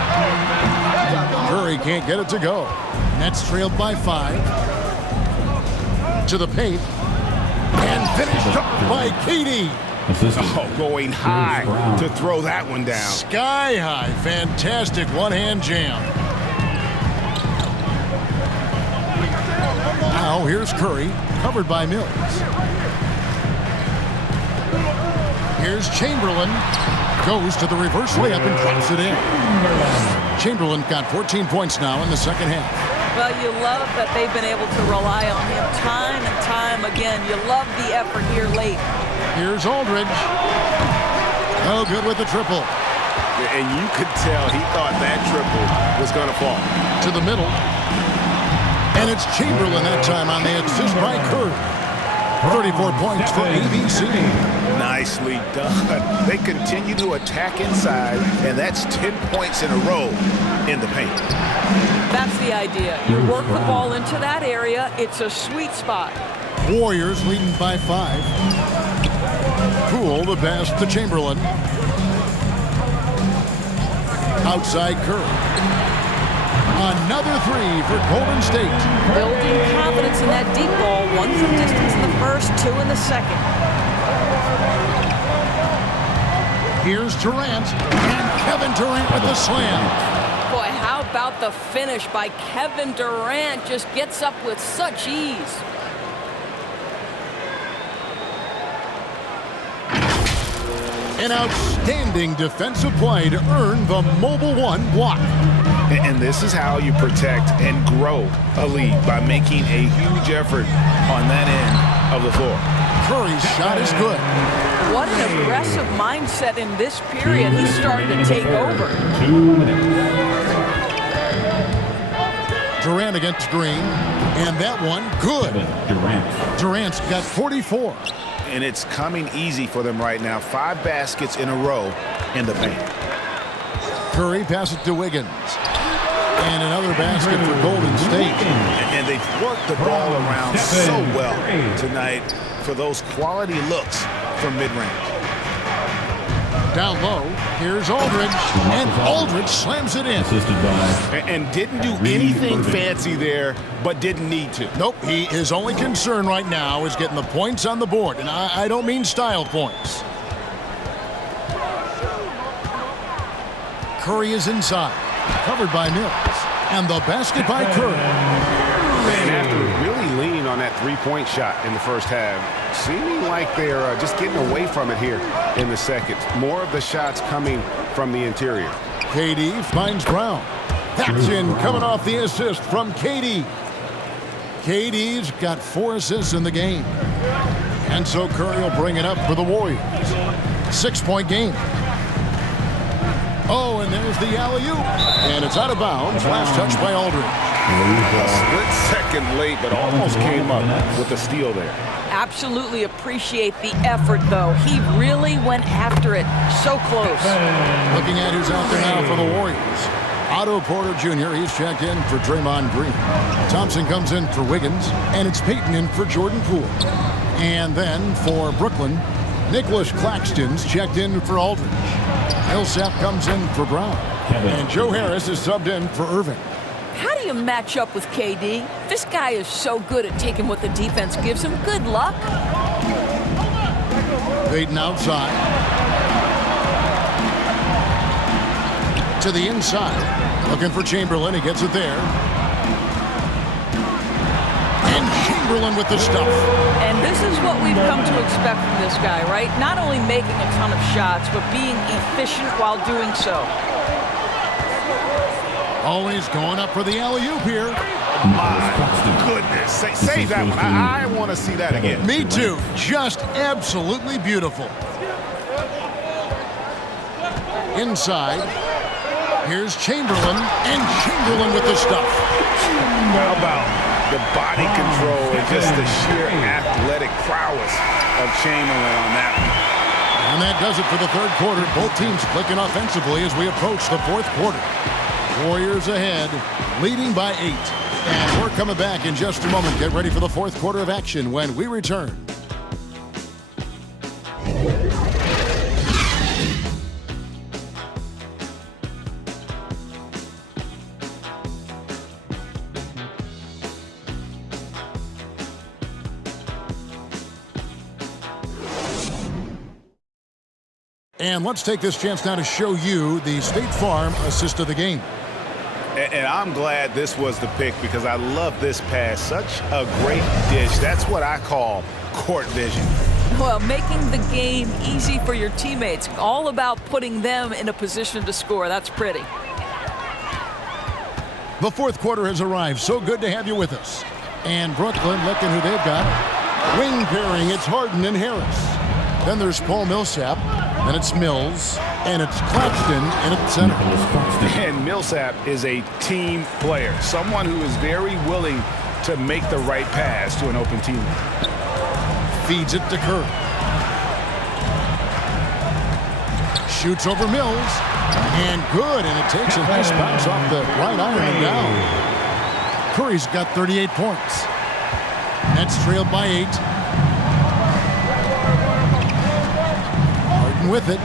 Curry can't get it to go. Nets trailed by 5. To the paint. And finished off by KD. Oh, going high to throw that one down. Sky high. Fantastic one-hand jam. Now here's Curry, covered by Mills. Here's Chamberlain. Goes to the reverse layup and drops it in. Chamberlain got 14 points now in the second half. Well, you love that they've been able to rely on him time and time again. You love the effort here late. Here's Aldridge. Oh, good with the triple. And you could tell he thought that triple was going to fall. To the middle. And it's Chamberlain that time on the assist by Curry. 34 points for ABC. Nicely done. They continue to attack inside, and that's 10 points in a row in the paint. That's the idea. You work the ball into that area. It's a sweet spot. Warriors leading by 5. Poole the pass to Chamberlain. Outside Curry. Another three for Golden State. Building confidence in that deep ball. 1 from distance in the first, 2 in the second. Here's Durant, and Kevin Durant with the slam. Boy, how about the finish by Kevin Durant? Just gets up with such ease. An outstanding defensive play to earn the Mobile One block. And this is how you protect and grow a lead, by making a huge effort on that end of the floor. Curry's shot is good. What an aggressive mindset in this period. He's starting to take over. 2 minutes. Durant against Green, and that one good. Durant's got 44. And it's coming easy for them right now. 5 baskets in a row in the paint. Curry passes to Wiggins. And another basket for Golden State. And they've worked the ball around so well tonight for those quality looks from mid-range. Down low, here's Aldridge, and Aldridge slams it in. And didn't do anything fancy there, but didn't need to. Nope, his only concern right now is getting the points on the board, and I don't mean style points. Curry is inside, covered by Mills, and the basket by Curry. And after really leaning on that three-point shot in the first half, seeming like they're just getting away from it here in the second. More of the shots coming from the interior. KD finds Brown. That's in, coming off the assist from KD. KD's got 4 assists in the game. And so Curry will bring it up for the Warriors. 6-point game. Oh, and there's the alley-oop. And it's out of bounds. Last touch by Aldridge. A split second late, but almost came up with the steal there. Absolutely appreciate the effort, though. He really went after it. So close. Looking at who's out there now for the Warriors. Otto Porter Jr., he's checked in for Draymond Green. Thompson comes in for Wiggins, and it's Payton in for Jordan Poole. And then for Brooklyn, Nicholas Claxton's checked in for Aldridge. Millsap comes in for Brown. And Joe Harris is subbed in for Irving. How do you match up with KD? This guy is so good at taking what the defense gives him. Good luck. Payton outside. To the inside. Looking for Chamberlain. He gets it there. And Chamberlain with the stuff. And this is what we've come to expect from this guy, right? Not only making a ton of shots, but being efficient while doing so. Always going up for the alley-oop here. My goodness. Save that one. I want to see that again. Me too. Just absolutely beautiful. Inside. Here's Chamberlain. And Chamberlain with the stuff. How about the body control and just the sheer athletic prowess of Chamberlain on that one? And that does it for the third quarter. Both teams clicking offensively as we approach the fourth quarter. Warriors ahead, leading by 8. And we're coming back in just a moment. Get ready for the fourth quarter of action when we return. And let's take this chance now to show you the State Farm assist of the game. And I'm glad this was the pick because I love this pass. Such a great dish. That's what I call court vision. Well, making the game easy for your teammates. All about putting them in a position to score. That's pretty. The fourth quarter has arrived. So good to have you with us. And Brooklyn, looking who they've got. Wing pairing, it's Harden and Harris. Then there's Paul Millsap. Then it's Mills, and it's Claxton in at center. And Millsap is a team player, someone who is very willing to make the right pass to an open teammate. Feeds it to Curry. Shoots over Mills, and good, and it takes a nice bounce off the right iron and down. Curry's got 38 points. Nets trailed by 8. With it.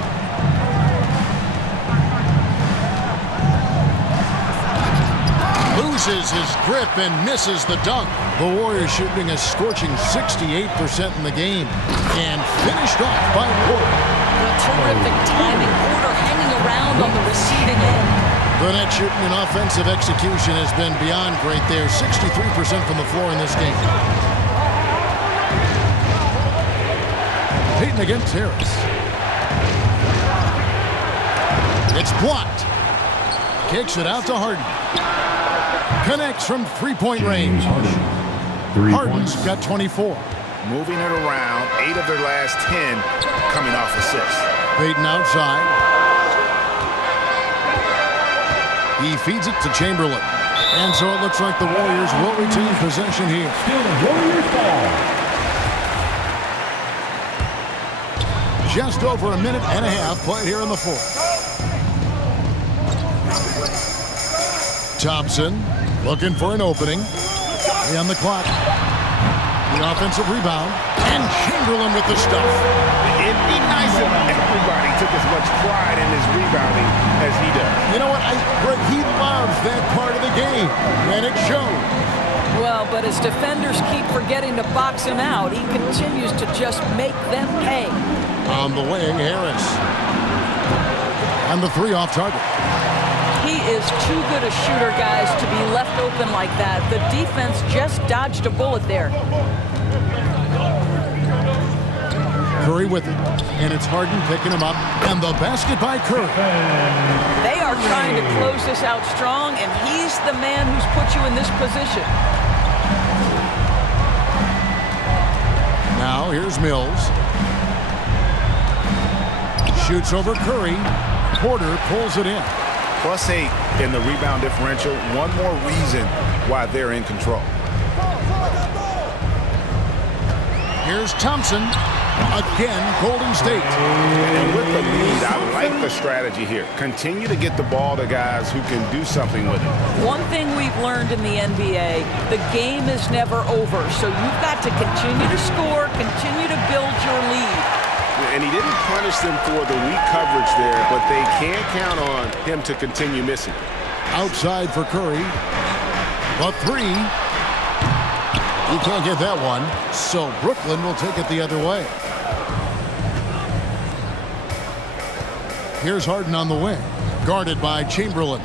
loses his grip and misses the dunk. The Warriors shooting a scorching 68% in the game and finished off by Porter. A terrific timing. Porter hanging around on the receiving end. The net shooting and offensive execution has been beyond great there. 63% from the floor in this game. Payton against Harris. It's blocked. Kicks it out to Harden. Connects from three-point range. Harden's got 24. Moving it around, 8 of their last 10 coming off assists. Payton outside. He feeds it to Chamberlain. And so it looks like the Warriors will retain possession here. Still Warriors ball. Just over a minute and a half played here in the fourth. Thompson looking for an opening. On the clock. The offensive rebound. And Chamberlain with the stuff. It'd be nice if everybody took as much pride in his rebounding as he does. You know what? He loves that part of the game, and it shows. Well, but as defenders keep forgetting to box him out, he continues to just make them pay. On the wing, Harris. And the three off target. He is too good a shooter, guys, to be left open like that. The defense just dodged a bullet there. Curry with it. And it's Harden picking him up. And the basket by Curry. They are trying to close this out strong, and he's the man who's put you in this position. Now here's Mills. Shoots over Curry. Porter pulls it in. +8 in the rebound differential. One more reason why they're in control. Here's Thompson. Again, Golden State. And with the lead, I like the strategy here. Continue to get the ball to guys who can do something with it. One thing we've learned in the NBA, the game is never over. So you've got to continue to score, continue to build your lead. And he didn't punish them for the weak coverage there, but they can't count on him to continue missing. Outside for Curry. A three. He can't get that one, so Brooklyn will take it the other way. Here's Harden on the wing, guarded by Chamberlain.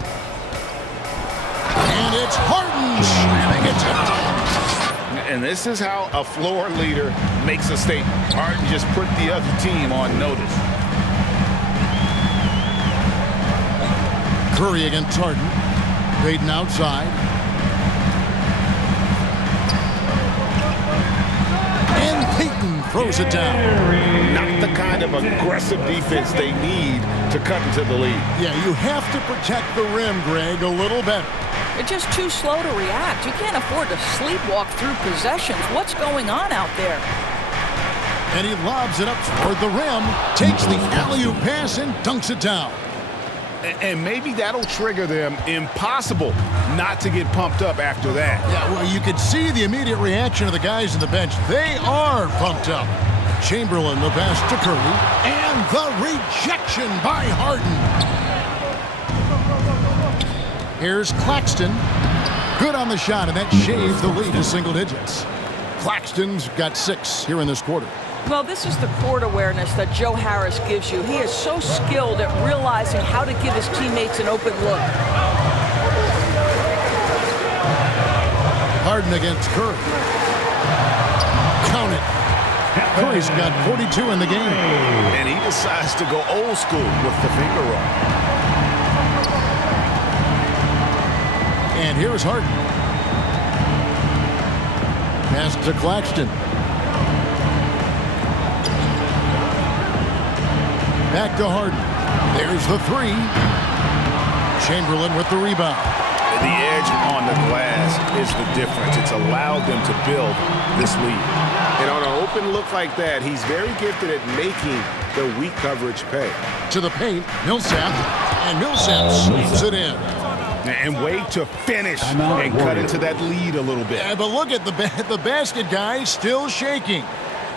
And it's Harden slamming it down. And this is how a floor leader makes a statement. Harden just put the other team on notice. Curry against Harden. Payton outside. And Payton throws it down. Not the kind of aggressive defense they need to cut into the lead. Yeah, you have to protect the rim, Greg, a little better. They're just too slow to react. You can't afford to sleepwalk through possessions. What's going on out there? And he lobs it up toward the rim, takes the alley-oop pass and dunks it down. And maybe that'll trigger them. Impossible not to get pumped up after that. Yeah, well, you could see the immediate reaction of the guys on the bench. They are pumped up. Chamberlain, the pass to Curry, and the rejection by Harden. Here's Claxton. Good on the shot, and that shaves the lead to single digits. Claxton's got 6 here in this quarter. Well, this is the court awareness that Joe Harris gives you. He is so skilled at realizing how to give his teammates an open look. Harden against Curry. Count it. Curry's got 42 in the game. And he decides to go old school with the finger roll. And here's Harden. Pass to Claxton. Back to Harden. There's the three. Chamberlain with the rebound. The edge on the glass is the difference. It's allowed them to build this lead. And on an open look like that, he's very gifted at making the weak coverage pay. To the paint, Millsap. And Millsap sneaks it in. And wait to finish and cut into that lead a little bit. Yeah, but look at the basket guy still shaking.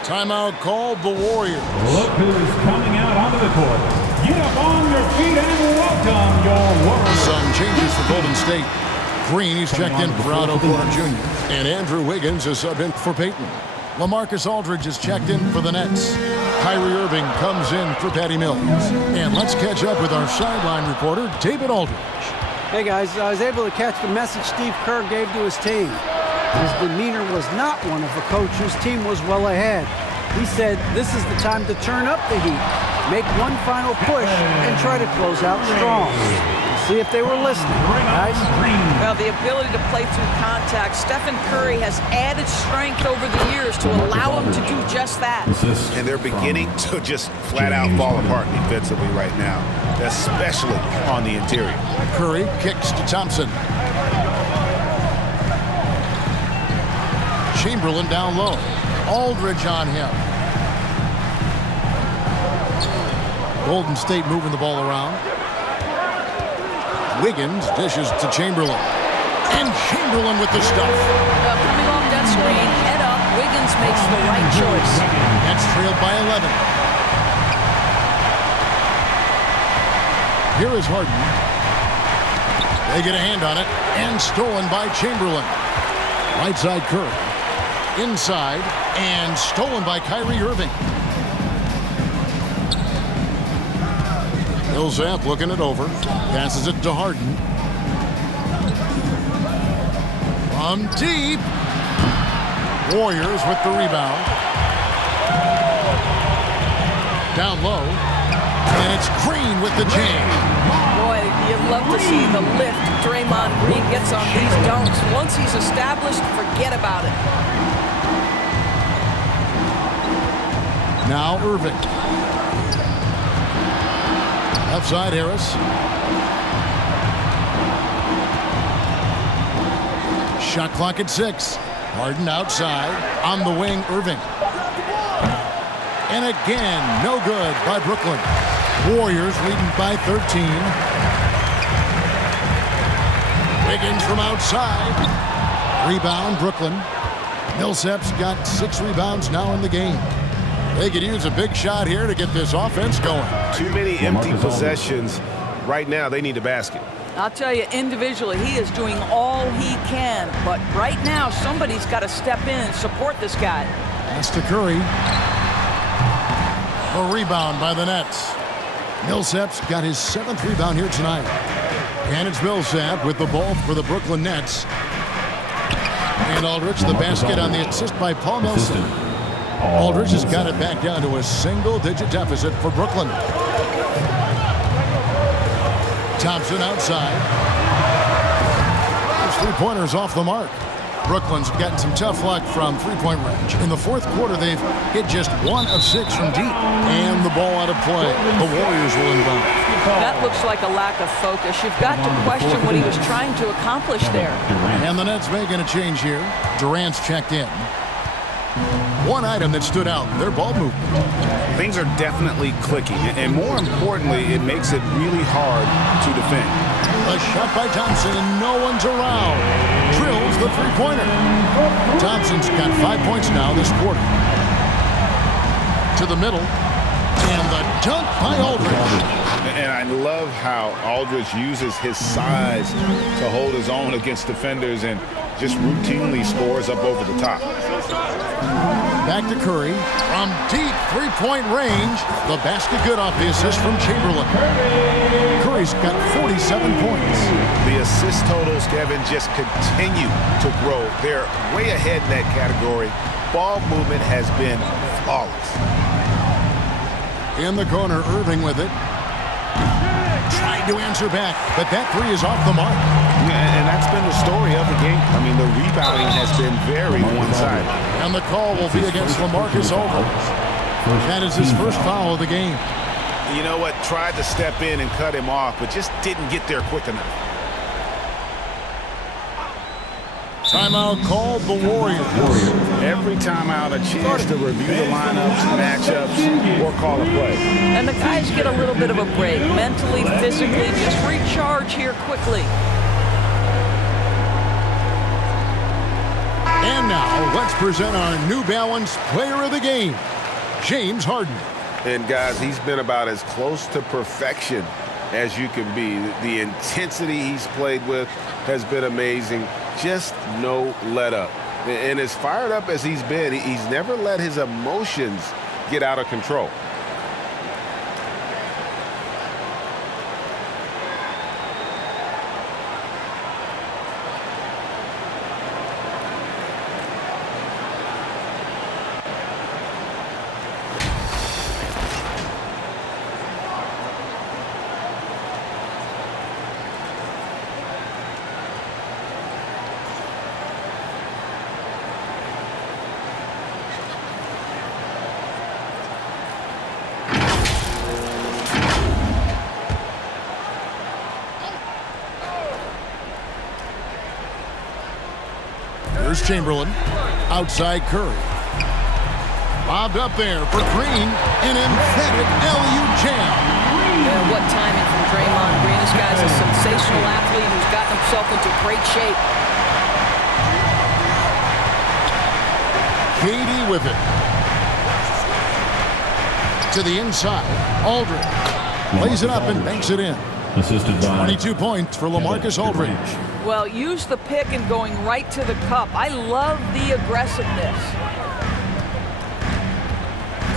Timeout called the Warriors. Look who's coming out onto the court. Get up on your feet and welcome your Warriors. Some changes for Golden State. Green, he's checked in for Otto Porter Jr. And Andrew Wiggins is subbed in for Peyton. LaMarcus Aldridge is checked in for the Nets. Kyrie Irving comes in for Patty Mills. And let's catch up with our sideline reporter, David Aldridge. Hey guys, I was able to catch the message Steve Kerr gave to his team. His demeanor was not one of a coach whose team was well ahead. He said this is the time to turn up the heat, make one final push, and try to close out strong. See if they were listening, guys. Well, the ability to play through contact, Stephen Curry has added strength over the years to allow him to do just that. And they're beginning to just flat out fall apart defensively right now, especially on the interior. Curry kicks to Thompson. Chamberlain down low. Aldridge on him. Golden State moving the ball around. Wiggins dishes to Chamberlain. And Chamberlain with the stuff. Coming off that screen, head up, Wiggins makes the right choice. That's trailed by 11. Here is Harden. They get a hand on it. And stolen by Chamberlain. Right side Curry. Inside. And stolen by Kyrie Irving. Millsap looking it over. Passes it to Harden. From deep. Warriors with the rebound. Down low. And it's Green with the jam. Boy, you'd love to see the lift Draymond Green gets on these dunks. Once he's established, forget about it. Now Irving. Left side Harris. Shot clock at 6. Harden outside. On the wing, Irving. And again, no good by Brooklyn. Warriors leading by 13. Wiggins from outside. Rebound, Brooklyn. Millsap's got 6 rebounds now in the game. They could use a big shot here to get this offense going. Too many empty possessions. Right now, they need a basket. I'll tell you, individually, he is doing all he can. But right now, somebody's got to step in and support this guy. Pass to Curry. A rebound by the Nets. Millsap's got his 7th rebound here tonight. And it's Millsap with the ball for the Brooklyn Nets. And Aldridge, the basket on the assist by Paul Millsap. Aldridge has got it back down to a single-digit deficit for Brooklyn. Thompson outside. His three-pointer's off the mark. Brooklyn's gotten some tough luck from three-point range. In the fourth quarter, they've hit just 1 of 6 from deep. And the ball out of play. The Warriors will inbound. That looks like a lack of focus. You've got to question what he was trying to accomplish there. And the Nets making a change here. Durant's checked in. One item that stood out, their ball movement. Things are definitely clicking, and more importantly, it makes it really hard to defend. A shot by Thompson, and no one's around. Drills the three-pointer. Thompson's got 5 points now this quarter. To the middle, and the dunk by Aldridge. And I love how Aldridge uses his size to hold his own against defenders and just routinely scores up over the top. Back to Curry. From deep three-point range. The basket good off the assist from Chamberlain. Curry's got 47 points. The assist totals, Kevin, just continue to grow. They're way ahead in that category. Ball movement has been flawless. In the corner, Irving with it. Trying to answer back, but that three is off the mark. And that's been the story of the game. I mean, the rebounding has been very one-sided. And the call will be against LaMarcus Aldridge. That is his first foul of the game. You know what? Tried to step in and cut him off, but just didn't get there quick enough. Timeout called the Warriors. Every timeout, a chance to review the lineups, matchups, or call a play. And the guys get a little bit of a break, mentally, physically, just recharge here quickly. And now, let's present our New Balance Player of the Game, James Harden. And guys, he's been about as close to perfection as you can be. The intensity he's played with has been amazing. Just no let up. And as fired up as he's been, he's never let his emotions get out of control. Here's Chamberlain. Outside Curry. Bobbed up there for Green. An emphatic LU jam. Yeah, what timing from Draymond Green. This guy's a sensational athlete who's gotten himself into great shape. KD with it. To the inside. Aldridge. Lays it up and banks it in. Assisted by 22 points for LaMarcus Aldridge. Well, use the pick and going right to the cup. I love the aggressiveness.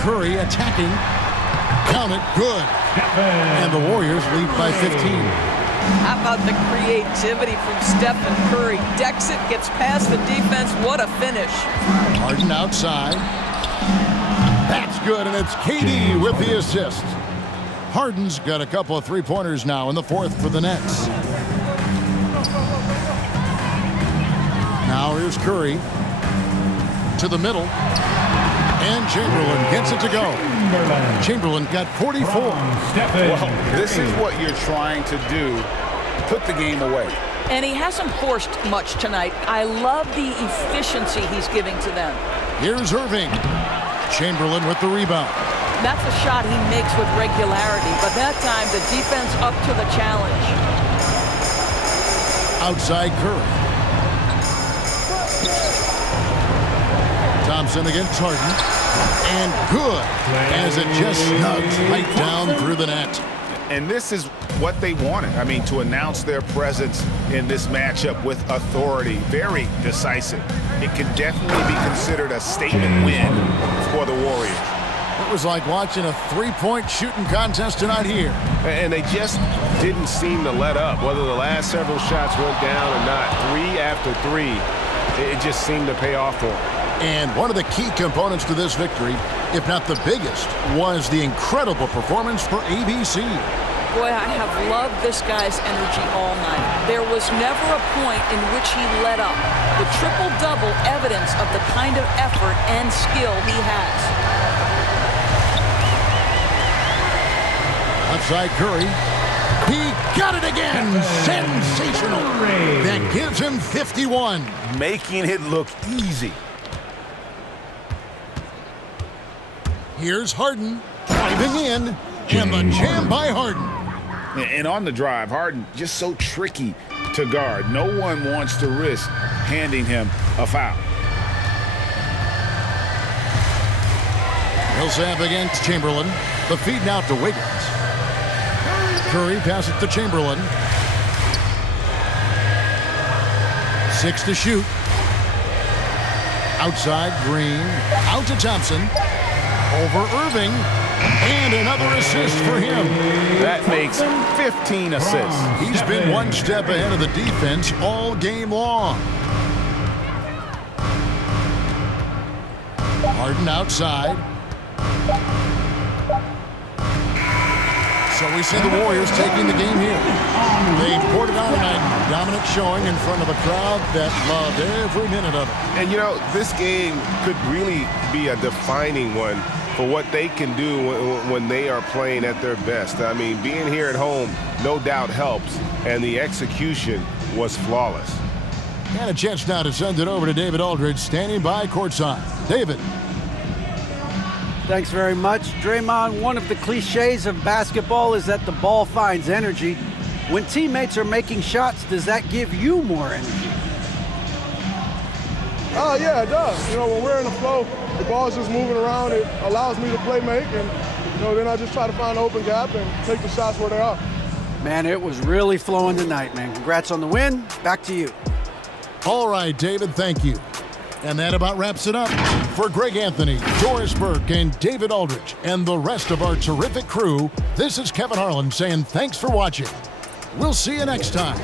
Curry attacking. Count it. Good. And the Warriors lead by 15. How about the creativity from Stephen Curry? Decks it, gets past the defense. What a finish. Harden outside. That's good, and it's KD with the assist. Harden's got a couple of three-pointers now in the fourth for the Nets. Now here's Curry to the middle. And Chamberlain gets it to go. Chamberlain got 44. Well, this is what you're trying to do. Put the game away. And he hasn't forced much tonight. I love the efficiency he's giving to them. Here's Irving. Chamberlain with the rebound. That's a shot he makes with regularity, but that time the defense up to the challenge. Outside Curry. Thompson against Harden. And good, as it just snugs right down through the net. And this is what they wanted. I mean, to announce their presence in this matchup with authority. Very decisive. It can definitely be considered a statement win for the Warriors. It was like watching a three-point shooting contest tonight here. And they just didn't seem to let up. Whether the last several shots went down or not, 3 after 3, it just seemed to pay off for them. And one of the key components to this victory, if not the biggest, was the incredible performance for ABC. Boy, I have loved this guy's energy all night. There was never a point in which he let up. The triple-double evidence of the kind of effort and skill he has. Outside Curry. He got it again. Sensational. That gives him 51. Making it look easy. Here's Harden driving in, and the jam by Harden. And on the drive, Harden just so tricky to guard. No one wants to risk handing him a foul. Millsap against Chamberlain. The feed now to Wiggins. Curry passes to Chamberlain. 6 to shoot. Outside Green. Out to Thompson. Over Irving. And another assist for him. That makes 15 assists. He's been one step ahead of the defense all game long. Harden outside. So we see the Warriors taking the game here. They poured it on tonight. Dominant showing in front of a crowd that loved every minute of it. And, you know, this game could really be a defining one for what they can do when they are playing at their best. I mean, being here at home no doubt helps, and the execution was flawless. And a chance now to send it over to David Aldridge, standing by courtside. David. Thanks very much. Draymond, one of the cliches of basketball is that the ball finds energy. When teammates are making shots, does that give you more energy? Oh, yeah, it does. You know, when we're in the flow, the ball's just moving around. It allows me to play make, and, you know, then I just try to find an open gap and take the shots where they are. Man, it was really flowing tonight, man. Congrats on the win. Back to you. All right, David, thank you. And that about wraps it up. For Greg Anthony, Doris Burke, and David Aldridge, and the rest of our terrific crew, this is Kevin Harlan saying thanks for watching. We'll see you next time.